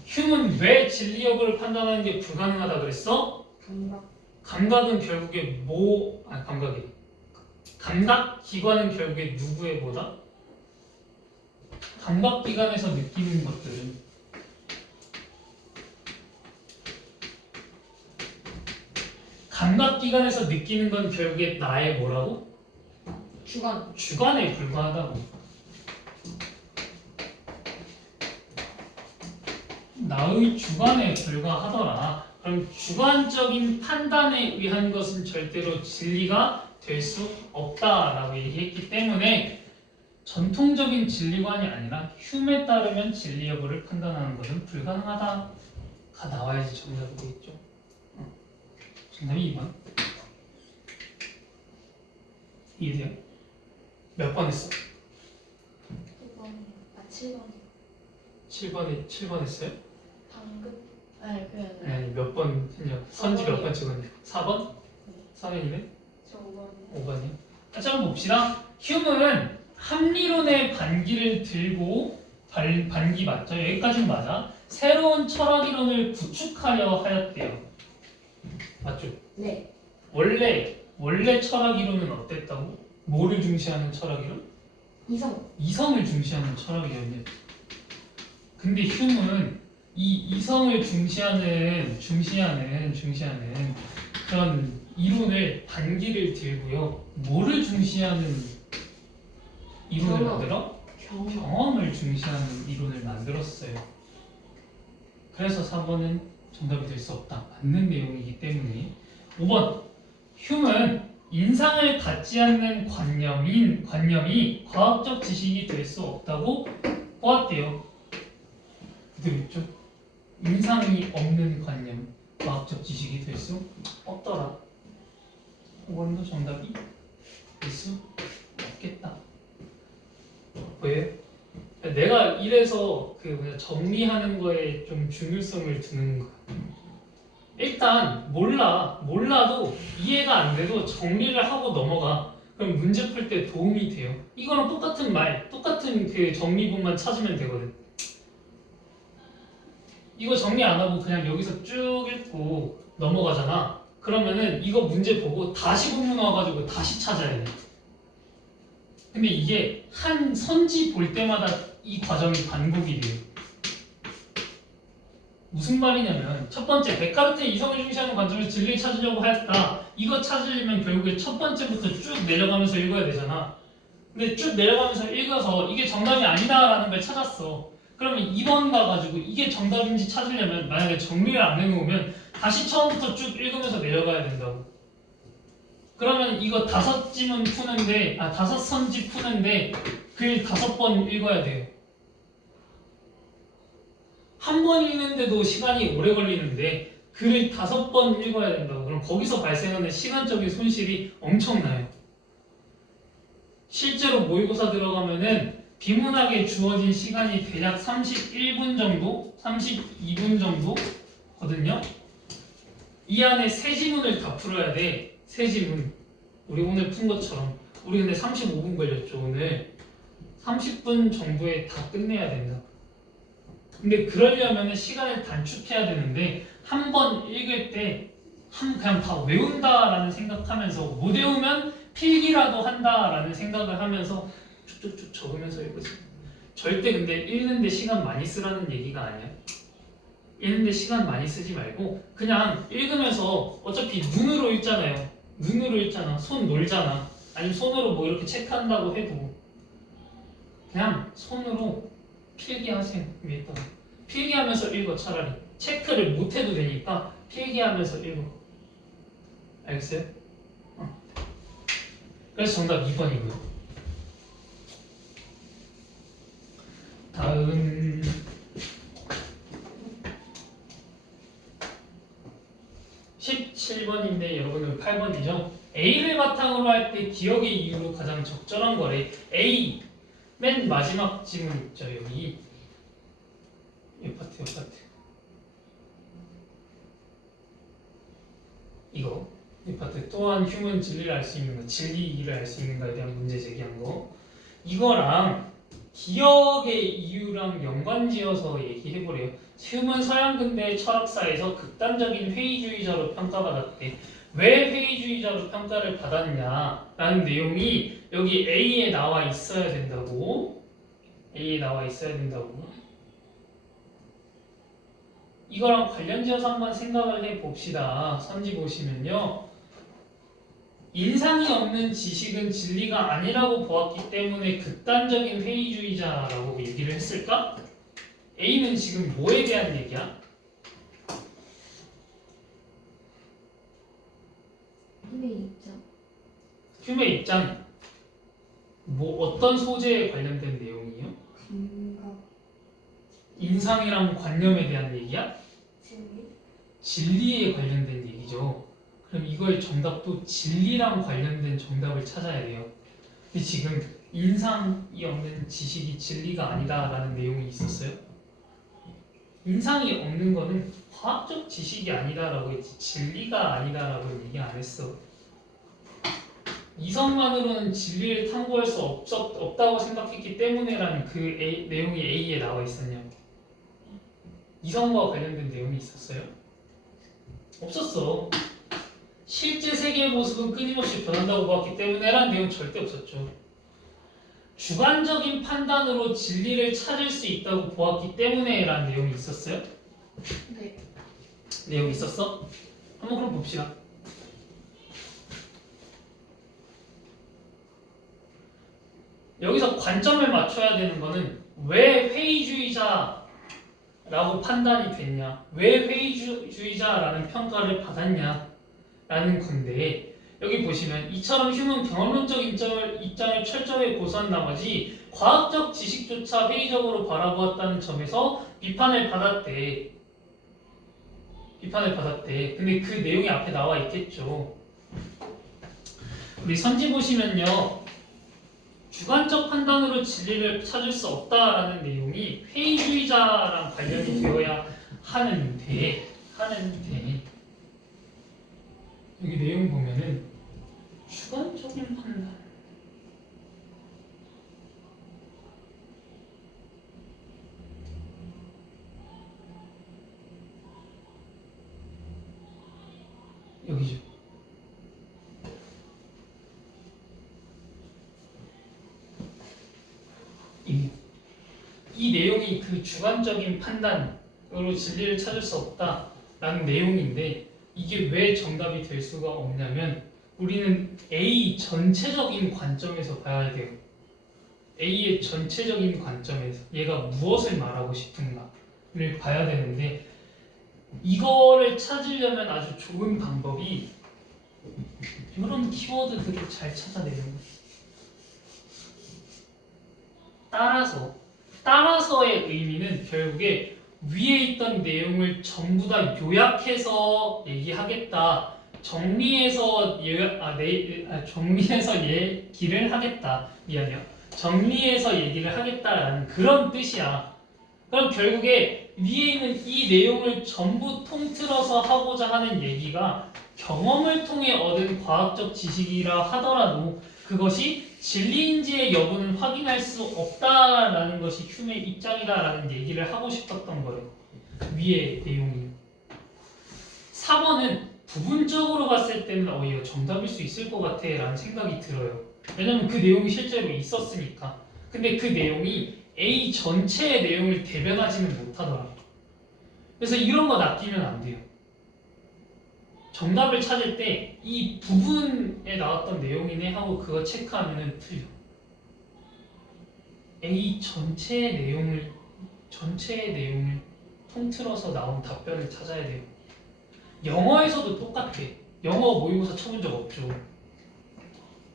흉은 왜 진리 여부를 판단하는 게 불가능하다 그랬어? 감각은 결국에 감각 기관은 결국에 누구의 뭐다? 감각 기관에서 느끼는 것들은 감각 기관에서 느끼는 건 결국에 나의 뭐라고? 주관에 불과하다고. 나의 주관에 불과하더라. 그럼 주관적인 판단에 의한 것은 절대로 진리가 될 수 없다라고 얘기했기 때문에 전통적인 진리관이 아니라 흉에 따르면 진리 여부를 판단하는 것은 불가능하다가 나와야지 정답이 되겠죠. 정답이 2번. 이해돼요? 몇 번 했어? 7번. 7번 했어요? 방금 아니 그냥 아니 몇 번 했냐? 선지 몇 번 찍었냐? 4번? 선생님은? 저 5번이요. 5번이요? 자, 한번 봅시다. 휴무는 합리론의 반기를 들고 반기 맞죠? 여기까지는 맞아. 새로운 철학이론을 구축하려 하였대요. 맞죠? 네. 원래 철학이론은 어땠다고? 뭐를 중시하는 철학이론? 이성을 중시하는 철학이론이었죠. 근데 휴무는 이 이성을 중시하는 그런 이론을 반기를 들고요. 뭐를 중시하는 이론을 만들어? 경험을 중시하는 이론을 만들었어요. 그래서 4번은 정답이 될 수 없다. 맞는 내용이기 때문에 5번 휴는 인상을 갖지 않는 관념이 과학적 지식이 될 수 없다고 보았대요. 그대로 있죠? 인상이 없는 관념, 과학적 지식이 될 수 없더라. 5번도 정답이 될 수 없겠다. 왜? 내가 이래서 정리하는 거에 좀 중요성을 두는 거야. 일단 몰라도 이해가 안 돼도 정리를 하고 넘어가. 그럼 문제 풀 때 도움이 돼요. 이거랑 똑같은 말, 똑같은 그 정리본만 찾으면 되거든. 이거 정리 안 하고 그냥 여기서 쭉 읽고 넘어가잖아. 그러면은 이거 문제 보고 다시 본문 와가지고 다시 찾아야 돼. 근데 이게 한 선지 볼 때마다 이 과정이 반복이 돼요. 무슨 말이냐면 첫 번째 데카르트의 이성을 중시하는 관점에서 진리를 찾으려고 하였다. 이거 찾으려면 결국에 첫 번째부터 쭉 내려가면서 읽어야 되잖아. 근데 쭉 내려가면서 읽어서 이게 정답이 아니다라는 걸 찾았어. 그러면 2번 가가지고 이게 정답인지 찾으려면 만약에 정리를 안 해놓으면 다시 처음부터 쭉 읽으면서 내려가야 된다고. 그러면 이거 5지문 푸는데 5선지 푸는데 글 5번 읽어야 돼요. 한 번 읽는데도 시간이 오래 걸리는데 글을 5번 읽어야 된다고. 그럼 거기서 발생하는 시간적인 손실이 엄청나요. 실제로 모의고사 들어가면은 비문학에 주어진 시간이 대략 31분 정도, 32분 정도거든요. 이 안에 세 지문을 다 풀어야 돼. 세 지문. 우리 오늘 푼 것처럼. 우리 근데 35분 걸렸죠 오늘. 30분 정도에 다 끝내야 된다. 근데 그러려면 시간을 단축해야 되는데 한 번 읽을 때 그냥 다 외운다라는 생각하면서 못 외우면 필기라도 한다라는 생각을 하면서 쭉쭉쭉 적으면서 읽으세요. 절대 근데 읽는데 시간 많이 쓰라는 얘기가 아니야. 읽는데 시간 많이 쓰지 말고 그냥 읽으면서 어차피 눈으로 읽잖아요. 눈으로 읽잖아. 손 놀잖아. 아니면 손으로 뭐 이렇게 체크한다고 해도 그냥 손으로 필기하세요. 위에다가 필기하면서 읽어. 차라리 체크를 못해도 되니까 필기하면서 읽어. 알겠어요? 그래서 정답 2번이고요. 다음 17번인데 여러분은 8번이죠. A를 바탕으로 할 때 기억의 이유로 가장 적절한 거래. A 맨 마지막 지문 있죠. 여기 이 파트 이거 이 파트 또한 휴먼 진리를 알 수 있는가, 진리를 알 수 있는가에 대한 문제 제기한 거. 이거랑 기억의 이유랑 연관지어서 얘기해보래요. 휴먼 서양 근대 철학사에서 극단적인 회의주의자로 평가받았대. 왜 회의주의자로 평가를 받았냐라는 내용이 여기 A에 나와 있어야 된다고. A에 나와 있어야 된다고. 이거랑 관련지어서 한번 생각을 해봅시다. 선지 보시면요. 인상이 없는 지식은 진리가 아니라고 보았기 때문에 극단적인 회의주의자라고 얘기를 했을까? A는 지금 뭐에 대한 얘기야? 힘의 입장. 휴메의 입장. 뭐 어떤 소재에 관련된 내용이에요? 감각. 인상이랑 관념에 대한 얘기야? 진리? 진리에 관련된 얘기죠. 그럼 이거의 정답도 진리랑 관련된 정답을 찾아야 돼요. 근데 지금 인상이 없는 지식이 진리가 아니다라는 내용이 있었어요. 인상이 없는 거는 과학적 지식이 아니다라고 했지 진리가 아니다라고 얘기 안 했어. 이성만으로는 진리를 탐구할 수 없다고 생각했기 때문에라는 그 내용이 A에 나와 있었냐? 이성과 관련된 내용이 있었어요? 없었어. 실제 세계의 모습은 끊임없이 변한다고 보았기 때문에라는 내용 절대 없었죠. 주관적인 판단으로 진리를 찾을 수 있다고 보았기 때문에라는 내용이 있었어요? 네. 내용 있었어? 한번 그럼 봅시다. 여기서 관점을 맞춰야 되는 거는 왜 회의주의자라고 판단이 됐냐, 왜 회의주의자라는 평가를 받았냐 라는 건데, 여기 보시면 이처럼 휴먼 경험론적 입장을 철저히 고수한 나머지 과학적 지식조차 회의적으로 바라보았다는 점에서 비판을 받았대. 근데 그 내용이 앞에 나와 있겠죠. 우리 선지 보시면요, 주관적 판단으로 진리를 찾을 수 없다라는 내용이 회의주의자랑 관련이 되어야 하는데 여기 내용 보면은 주관적인 판단 이 내용이 그 주관적인 판단으로 진리를 찾을 수 없다라는 내용인데 이게 왜 정답이 될 수가 없냐면 우리는 A 전체적인 관점에서 봐야 돼요. A의 전체적인 관점에서 얘가 무엇을 말하고 싶은가를 봐야 되는데 이거를 찾으려면 아주 좋은 방법이 이런 키워드들을 잘 찾아내는 거예요. 따라서의 의미는 결국에 위에 있던 내용을 전부 다 요약해서 얘기하겠다. 정리해서 얘기를 하겠다. 미안해요. 정리해서 얘기를 하겠다라는 그런 뜻이야. 그럼 결국에 위에 있는 이 내용을 전부 통틀어서 하고자 하는 얘기가 경험을 통해 얻은 과학적 지식이라 하더라도 그것이 진리인지의 여부는 확인할 수 없다라는 것이 휴메의 입장이다라는 얘기를 하고 싶었던 거예요. 위의 내용이. 4번은 부분적으로 봤을 때는 이거 정답일 수 있을 것 같아 라는 생각이 들어요. 왜냐면 그 내용이 실제로 있었으니까. 근데 그 내용이 A 전체의 내용을 대변하지는 못하더라고요. 그래서 이런 거 낚이면 안 돼요. 정답을 찾을 때 이 부분에 나왔던 내용이네 하고 그거 체크하면 틀려. A 전체의 내용을 통틀어서 나온 답변을 찾아야 돼요. 영어에서도 똑같아. 영어 모의고사 쳐본 적 없죠?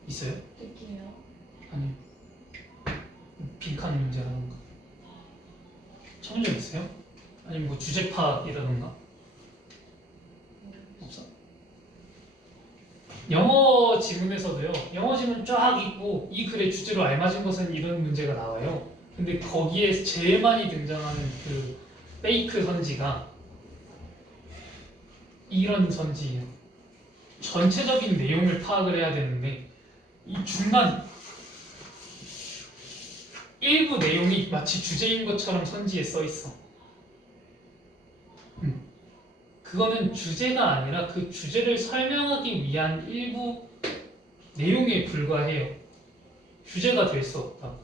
있어요? 느끼요. 아니요. 빈칸 문제라던가. 쳐본 적 있어요? 아니면 뭐 주제 파악이라던가? 없어? 영어 지문에서도요. 영어 지문 쫙 있고 이 글의 주제로 알맞은 것은 이런 문제가 나와요. 근데 거기에 제일 많이 등장하는 그 페이크 선지가 이런 선지예요. 전체적인 내용을 파악을 해야 되는데 이 중간 일부 내용이 마치 주제인 것처럼 선지에 써 있어. 그거는 주제가 아니라 그 주제를 설명하기 위한 일부 내용에 불과해요. 주제가 될 수 없다.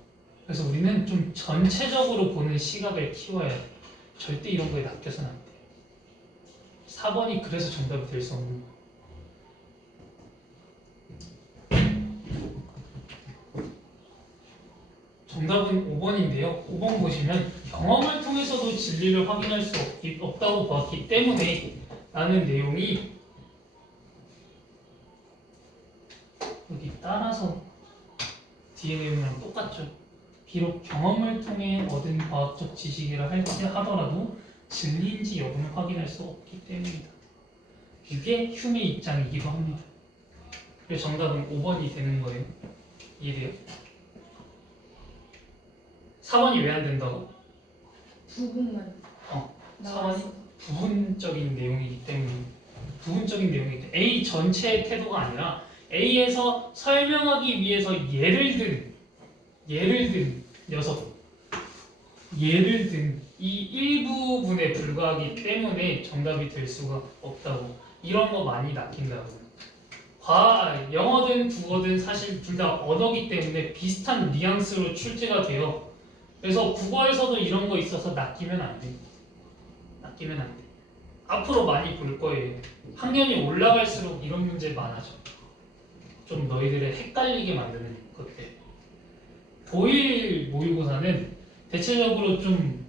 그래서 우리는 좀 전체적으로 보는 시각을 키워야 돼. 절대 이런 거에 낚여서는 안 돼. 4번이 그래서 정답이 될 수 없는 거야. 정답은 5번인데요. 5번 보시면 경험을 통해서도 진리를 확인할 수 없다고 보았기 때문에 라는 내용이 여기 따라서 뒤에 내용이랑 똑같죠. 비록 경험을 통해 얻은 과학적 지식이라 하더라도 진리인지 여부는 확인할 수 없기 때문이다. 이게 휴메의 입장이기도 합니다. 그래서 정답은 5번이 되는 거예요. 이해돼요? 4번이 왜 안 된다고? 부분만. 4번이 부분적인 내용이기 때문에 A 전체의 태도가 아니라 A에서 설명하기 위해서 예를 든 이 일부분에 불과하기 때문에 정답이 될 수가 없다고. 이런 거 많이 낚인다고. 영어든 국어든 사실 둘 다 언어기 때문에 비슷한 뉘앙스로 출제가 돼요. 그래서 국어에서도 이런 거 있어서 낚이면 안 돼. 앞으로 많이 볼 거예요. 학년이 올라갈수록 이런 문제 많아져. 좀 너희들의 헷갈리게 만드는 것들. 도일 모의고사는 대체적으로 좀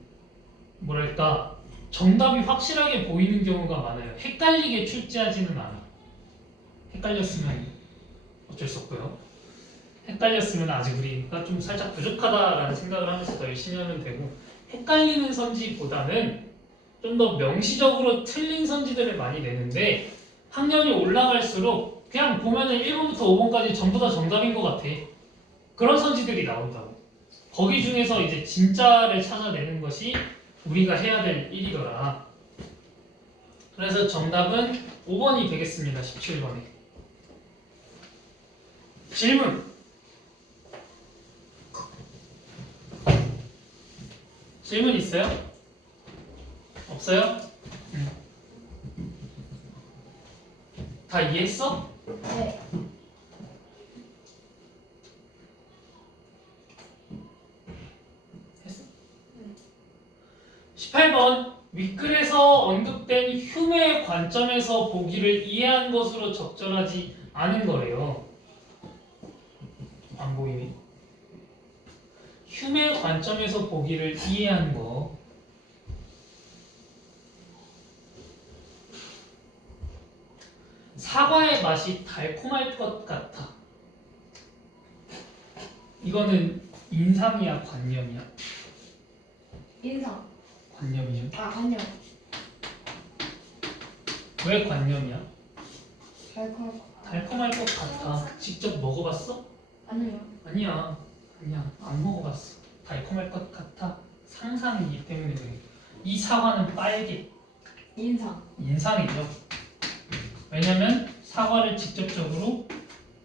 뭐랄까 정답이 확실하게 보이는 경우가 많아요. 헷갈리게 출제하지는 않아. 헷갈렸으면 어쩔 수 없고요. 헷갈렸으면 아직 우리가 좀 살짝 부족하다라는 생각을 하면서 더 열심히 하면 되고, 헷갈리는 선지보다는 좀 더 명시적으로 틀린 선지들을 많이 내는데 학년이 올라갈수록 그냥 보면은 1번부터 5번까지 전부 다 정답인 것 같아. 그런 선지들이 나온다고. 거기 중에서 이제 진짜를 찾아내는 것이 우리가 해야 될 일이더라. 그래서 정답은 5번이 되겠습니다. 17번에. 질문. 질문 있어요? 없어요? 다 이해했어? 네. 했어? 8번 윗글에서 언급된 휴메의 관점에서 보기를 이해한 것으로 적절하지 않은 거래요. 안 보이네. 휴메의 관점에서 보기를 이해한 거. 사과의 맛이 달콤할 것 같아. 이거는 인상이야, 관념이야? 인상. 관념이죠. 아 아니요. 왜 관념이야? 달콤. 달콤할 것 같아. 직접 먹어봤어? 아니요. 아니야. 안 먹어봤어. 달콤할 것 같아. 상상이기 때문에 그래. 이 사과는 빨개. 인상. 인상이죠. 왜냐면 사과를 직접적으로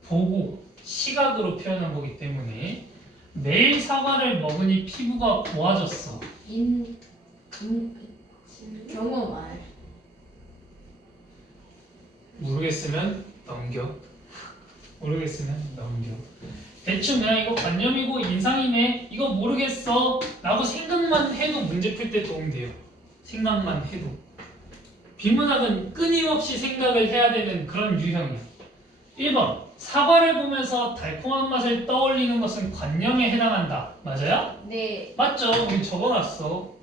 보고 시각으로 표현한 거기 때문에 매일 사과를 먹으니 피부가 고와졌어. 경험할. 모르겠으면 넘겨. 모르겠으면 넘겨. 대충 그냥 이거 관념이고 인상이네. 이거 모르겠어. 라고 생각만 해도 문제 풀 때 도움돼요. 생각만 해도. 비문학은 끊임없이 생각을 해야 되는 그런 유형이야. 1번. 사과를 보면서 달콤한 맛을 떠올리는 것은 관념에 해당한다. 맞아요? 네. 맞죠? 우리 적어놨어.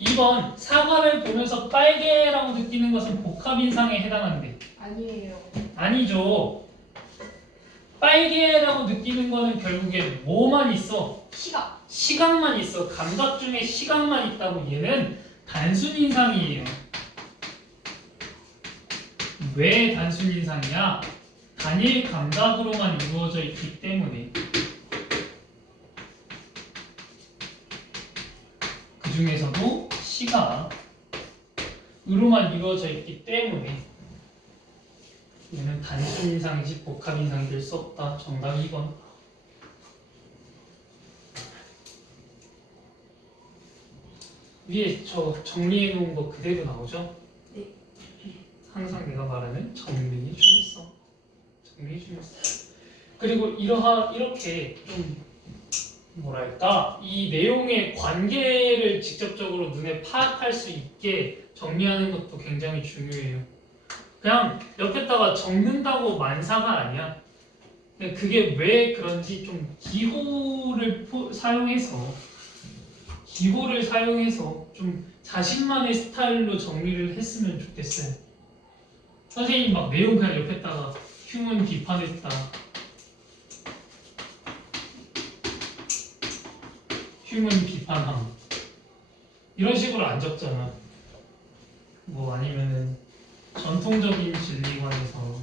2번. 사과를 보면서 빨개라고 느끼는 것은 복합인상에 해당한대. 아니에요. 아니죠. 빨개라고 느끼는 거는 결국에 뭐만 있어? 시각. 시각만 있어. 감각 중에 시각만 있다고. 얘는 단순인상이에요. 왜 단순인상이야? 단일 감각으로만 이루어져 있기 때문에. 그 중에서도 시각으로만 이루어져 있기 때문에 얘는 단순인상이지 복합인상이 될 수 없다. 정답 2번. 위에 저 정리해 놓은 거 그대로 나오죠? 네. 항상 내가 말하는 정리해 주겠어. 정리해 주겠어. 그리고 이렇게 좀 뭐랄까 이 내용의 관계를 직접적으로 눈에 파악할 수 있게 정리하는 것도 굉장히 중요해요. 그냥 옆에다가 적는다고 만사가 아니야. 근데 그게 왜 그런지 좀 기호를 사용해서 좀 자신만의 스타일로 정리를 했으면 좋겠어요. 선생님 막 내용 그냥 옆에다가 휴문 비판했다. 휴문 비판함. 이런 식으로 안 적잖아. 뭐 아니면은 전통적인 진리관에서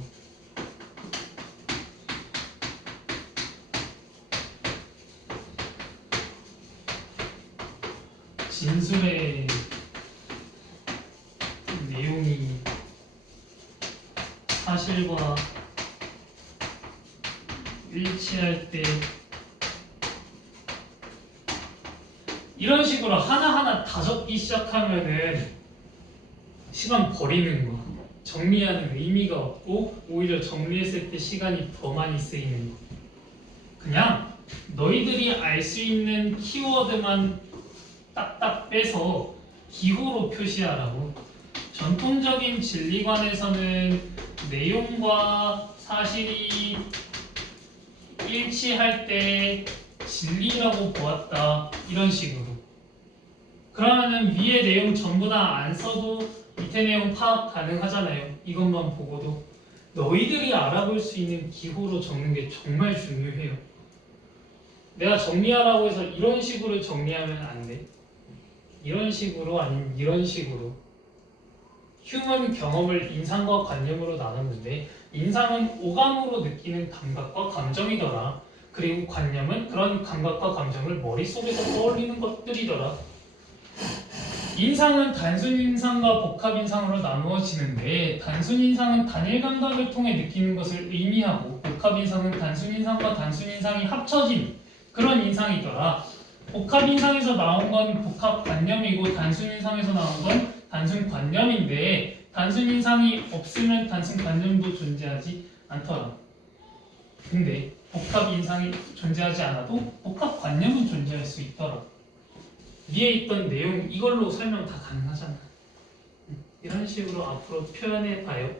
진술의 내용이 사실과 일치할 때 이런 식으로 하나하나 다 적기 시작하면은 시간 버리는 거야. 정리하는 의미가 없고 오히려 정리했을 때 시간이 더 많이 쓰이는 거. 그냥 너희들이 알 수 있는 키워드만 딱딱 빼서 기호로 표시하라고. 전통적인 진리관에서는 내용과 사실이 일치할 때 진리라고 보았다. 이런 식으로. 그러면은 위에 내용 전부 다 안 써도 밑에 내용 파악 가능하잖아요. 이것만 보고도. 너희들이 알아볼 수 있는 기호로 적는 게 정말 중요해요. 내가 정리하라고 해서 이런 식으로 정리하면 안 돼. 이런 식으로 아니면 이런 식으로. 휴먼 경험을 인상과 관념으로 나눴는데 인상은 오감으로 느끼는 감각과 감정이더라. 그리고 관념은 그런 감각과 감정을 머릿속에서 떠올리는 것들이더라. 인상은 단순인상과 복합인상으로 나누어지는데 단순인상은 단일 감각을 통해 느끼는 것을 의미하고 복합인상은 단순인상과 단순인상이 합쳐진 그런 인상이더라. 복합인상에서 나온 건 복합관념이고 단순인상에서 나온 건 단순관념인데 단순인상이 없으면 단순관념도 존재하지 않더라. 근데 복합인상이 존재하지 않아도 복합관념은 존재할 수 있더라. 위에 있던 내용 이걸로 설명 다 가능하잖아. 이런 식으로 앞으로 표현해 봐요.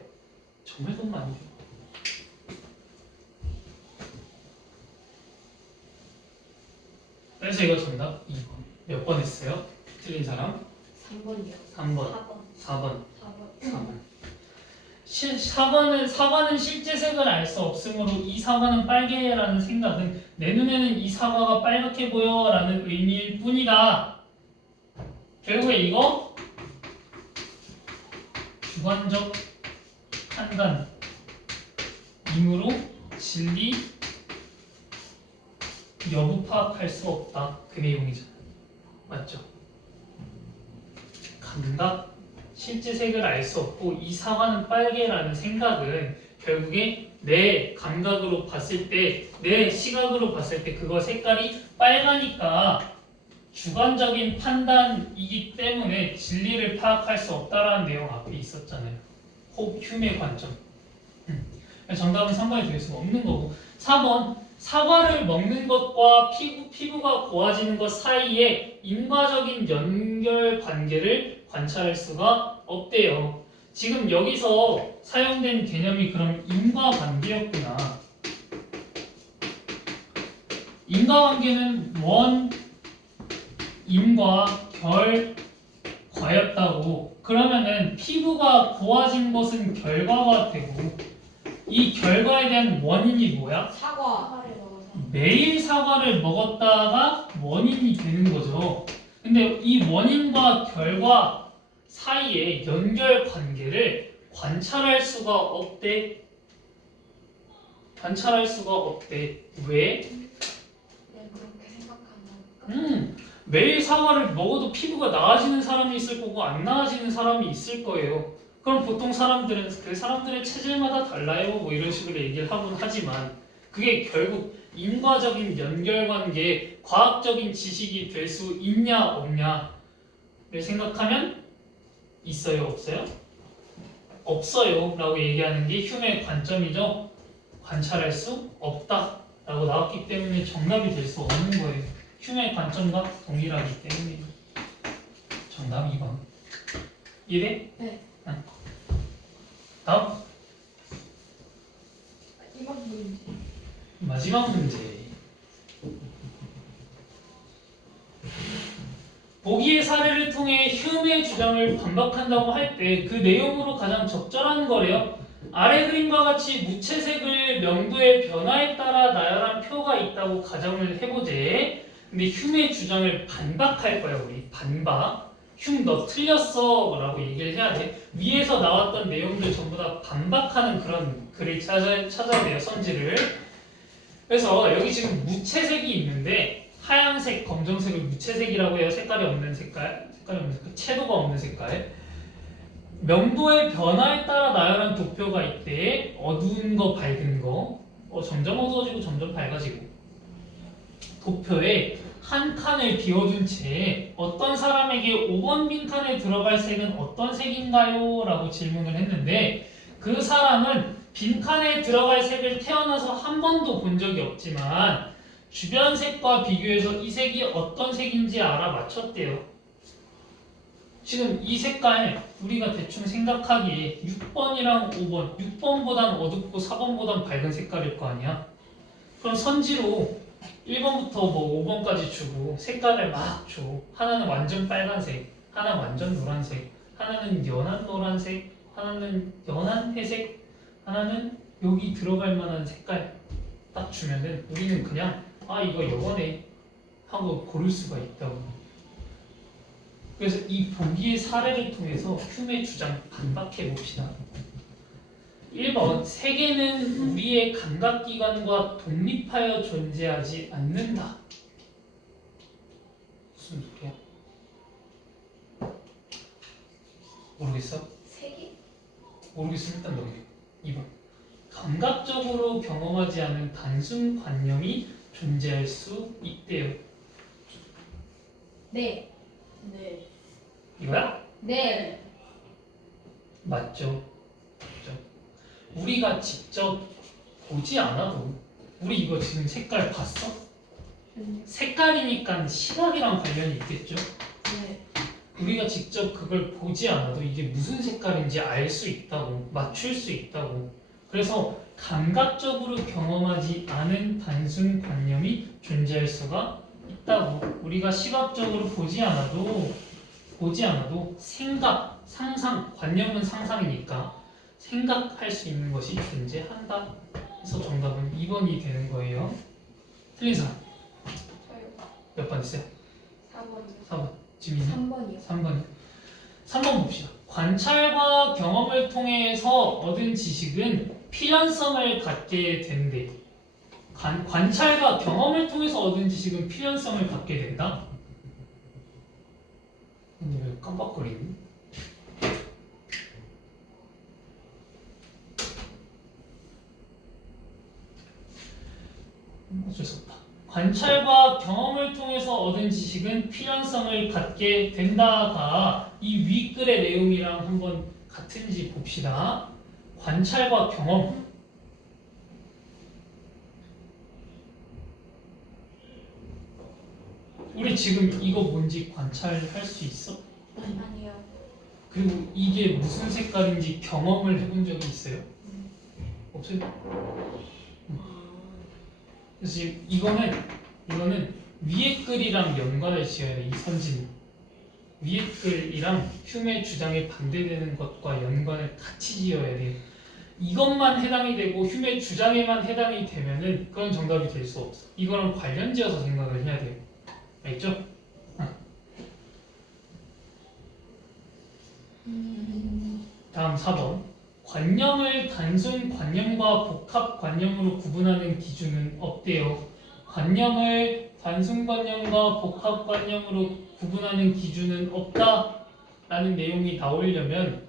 정말 돈 많이 줘. 그래서 이거 정답 2번. 몇 번 했어요? 틀린 사람? 3번이요. 3번, 4번. 4번, 4번. 4번. 4번은 실제 색을 알 수 없으므로 이 사과는 빨개라는 생각은 내 눈에는 이 사과가 빨갛게 보여라는 의미일 뿐이다. 결국에 이거 주관적 판단이므로 진리 여부 파악할 수 없다. 그 내용이잖아. 맞죠? 감각, 실제 색을 알 수 없고 이 사과는 빨개라는 생각은 결국에 내 감각으로 봤을 때, 내 시각으로 봤을 때 그거 색깔이 빨가니까 주관적인 판단이기 때문에 진리를 파악할 수 없다라는 내용 앞에 있었잖아요. 휴메 관점. 정답은 3번이 될 수가 없는 거고 4번 사과를 먹는 것과 피부가 고와지는 것 사이에 인과적인 연결 관계를 관찰할 수가 없대요. 지금 여기서 사용된 개념이 그럼 인과관계였구나. 인과관계는 원, 임과 결, 과였다고. 그러면은 피부가 고와진 것은 결과가 되고 이 결과에 대한 원인이 뭐야? 사과. 사과를 먹어서. 매일 사과를 먹었다가 원인이 되는 거죠. 근데 이 원인과 결과 사이의 연결 관계를 관찰할 수가 없대. 관찰할 수가 없대. 왜? 그냥 그렇게 생각하면. 매일 사과를 먹어도 피부가 나아지는 사람이 있을 거고 안 나아지는 사람이 있을 거예요. 그럼 보통 사람들은 그 사람들의 체질마다 달라요. 뭐 이런 식으로 얘기를 하곤 하지만 그게 결국 인과적인 연결관계, 과학적인 지식이 될 수 있냐 없냐를 생각하면 있어요, 없어요? 없어요 라고 얘기하는 게 휴메의 관점이죠. 관찰할 수 없다 라고 나왔기 때문에 정답이 될 수 없는 거예요. 휴메의 관점과 동일하기 때문에. 정답 2번. 이해? 네. 다음 이번 문제. 마지막 문제. 보기의 사례를 통해 휴메의 주장을 반박한다고 할 때 그 내용으로 가장 적절한 거래요. 아래 그림과 같이 무채색을 명도의 변화에 따라 나열한 표가 있다고 가정을 해보재. 근데 휴메의 주장을 반박할 거야. 우리 반박. 흉 너 틀렸어 라고 얘기를 해야 돼. 위에서 나왔던 내용들 전부 다 반박하는 그런 글을 찾아야 돼요. 선지를. 그래서 여기 지금 무채색이 있는데 하얀색, 검정색을 무채색이라고 해요. 색깔이 없는 색깔, 채도가 없는 색깔. 명도의 변화에 따라 나열한 도표가 있대. 어두운 거, 밝은 거. 점점 어두워지고 점점 밝아지고. 도표에 한 칸을 비워둔 채 어떤 사람에게 5번 빈칸에 들어갈 색은 어떤 색인가요? 라고 질문을 했는데 그 사람은 빈칸에 들어갈 색을 태어나서 한 번도 본 적이 없지만 주변 색과 비교해서 이 색이 어떤 색인지 알아맞혔대요. 지금 이 색깔 우리가 대충 생각하기에 6번이랑 5번 6번보단 어둡고 4번보단 밝은 색깔일 거 아니야. 그럼 선지로 1번부터 뭐 5번까지 주고 색깔을 막 줘. 하나는 완전 빨간색, 하나 완전 노란색, 하나는 연한 노란색, 하나는 연한 회색, 하나는 여기 들어갈 만한 색깔 딱 주면은 우리는 그냥 아 이거 이거네 하고 고를 수가 있다고. 그래서 이 보기의 사례를 통해서 휴메의 주장 반박해 봅시다. 1번 세계는 우리의 감각기관과 독립하여 존재하지 않는다. 무슨 소리야? 모르겠어? 색이? 모르겠으면 일단 넘겨. 2번 감각적으로 경험하지 않은 단순 관념이 존재할 수 있대요. 네. 네. 이거야? 네. 맞죠? 우리가 직접 보지 않아도 우리 이거 지금 색깔 봤어? 아니요. 색깔이니까 시각이랑 관련이 있겠죠? 네. 우리가 직접 그걸 보지 않아도 이게 무슨 색깔인지 알 수 있다고, 맞출 수 있다고. 그래서 감각적으로 경험하지 않은 단순 관념이 존재할 수가 있다고. 우리가 시각적으로 보지 않아도 생각, 상상, 관념은 상상이니까 생각할 수 있는 것이 존재한다. 그래서 정답은 2번이 되는 거예요. 틀린 사람 저요. 몇 번 있어요? 4번이요. 4번. 지민이? 3번이요. 3번이요. 3번 봅시다. 관찰과 경험을 통해서 얻은 지식은 필연성을 갖게 된대. 관찰과 경험을 통해서 얻은 지식은 필연성을 갖게 된다. 근데 왜 깜빡거리니? 어쩔 수 없다. 관찰과 경험을 통해서 얻은 지식은 필연성을 갖게 된다가 이 윗글의 내용이랑 한번 같은지 봅시다. 관찰과 경험. 우리 지금 이거 뭔지 관찰할 수 있어? 아니요. 그리고 이게 무슨 색깔인지 경험을 해본 적이 있어요? 없어요? 그래서 지금 이거는 위에 글이랑 연관을 지어야 돼. 이 선진 위에 글이랑 흉의 주장에 반대되는 것과 연관을 같이 지어야 돼. 이것만 해당이 되고 흉의 주장에만 해당이 되면은 그건 정답이 될 수 없어. 이거랑 관련 지어서 생각을 해야 돼요. 알겠죠? 다음 4번. 관념을 단순 관념과 복합 관념으로 구분하는 기준은 없대요. 관념을 단순 관념과 복합 관념으로 구분하는 기준은 없다라는 내용이 나오려면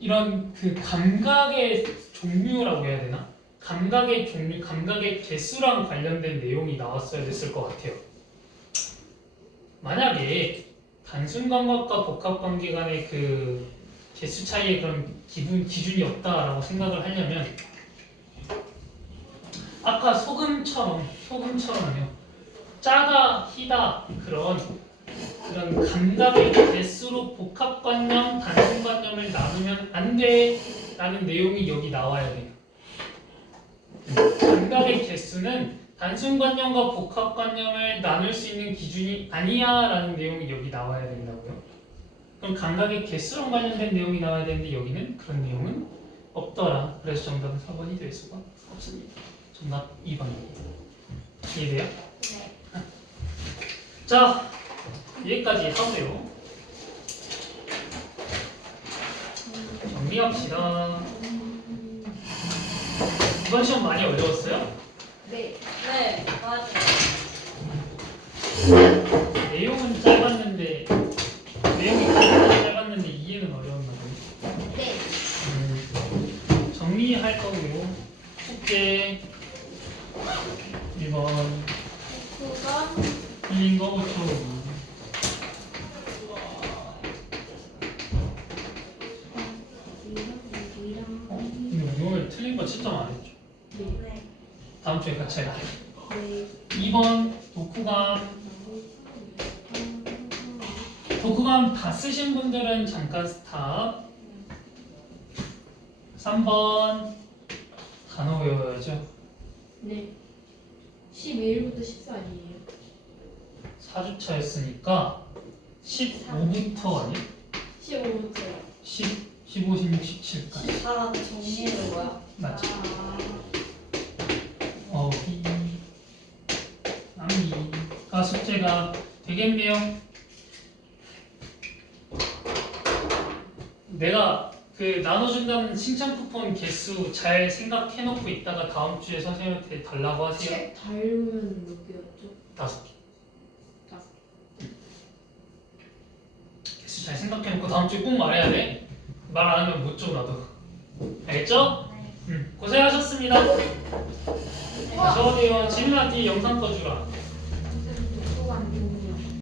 이런 그 감각의 종류라고 해야 되나? 감각의 종류, 감각의 개수랑 관련된 내용이 나왔어야 됐을 것 같아요. 만약에 단순 감각과 복합 관계 간의 그 개수 차이의 그런 기준이 없다라고 생각을 하려면 아까 소금처럼요. 짜다, 희다 그런 감각의 개수로 복합관념, 단순관념을 나누면 안 돼라는 내용이 여기 나와야 돼요. 감각의 개수는 단순관념과 복합관념을 나눌 수 있는 기준이 아니야라는 내용이 여기 나와야 된다고요. 그럼 감각의 개수랑 관련된 내용이 나와야 되는데 여기는 그런 내용은 없더라. 그래서 정답은 4번이 될 수가 없습니다. 정답 2번입니다. 이해돼요? 네. 자, 여기까지 하고요. 정리합시다. 이번 시험 많이 어려웠어요? 네. 네, 맞아요. 내용은 짧았는데 이해는 어려웠나 보네. 네. 정리할 거고요. 숙제 1번 그거 틀린 거 5초. 근데 우리 오늘 틀린 거 채점 안 했죠? 네. 다음 주에 같이 할게. 네. 2번 독후감 다 쓰신 분들은 잠깐 스탑. 3번 단어 외워야죠. 네. 11일부터 14일이에요. 4주차였으니까 15부터 아니야? 15부터요. 10, 15, 16, 17까지. 14라고 정리해는 거야? 맞죠? 아, 어휘, 남기가 숙제가 되겠네요. 내가 그 나눠준다는 칭찬 쿠폰 개수 잘 생각해놓고 있다가 다음 주에 선생님한테 달라고 하세요. 책 달면 몇 개였죠? 5개. 5개. 개수 잘 생각해놓고 다음 주에 꼭 말해야 돼. 말 안 하면 못 줘 나도. 알겠죠? 네. 고생하셨습니다. 자, 저번에 지민아 뒤에 영상 꺼주라.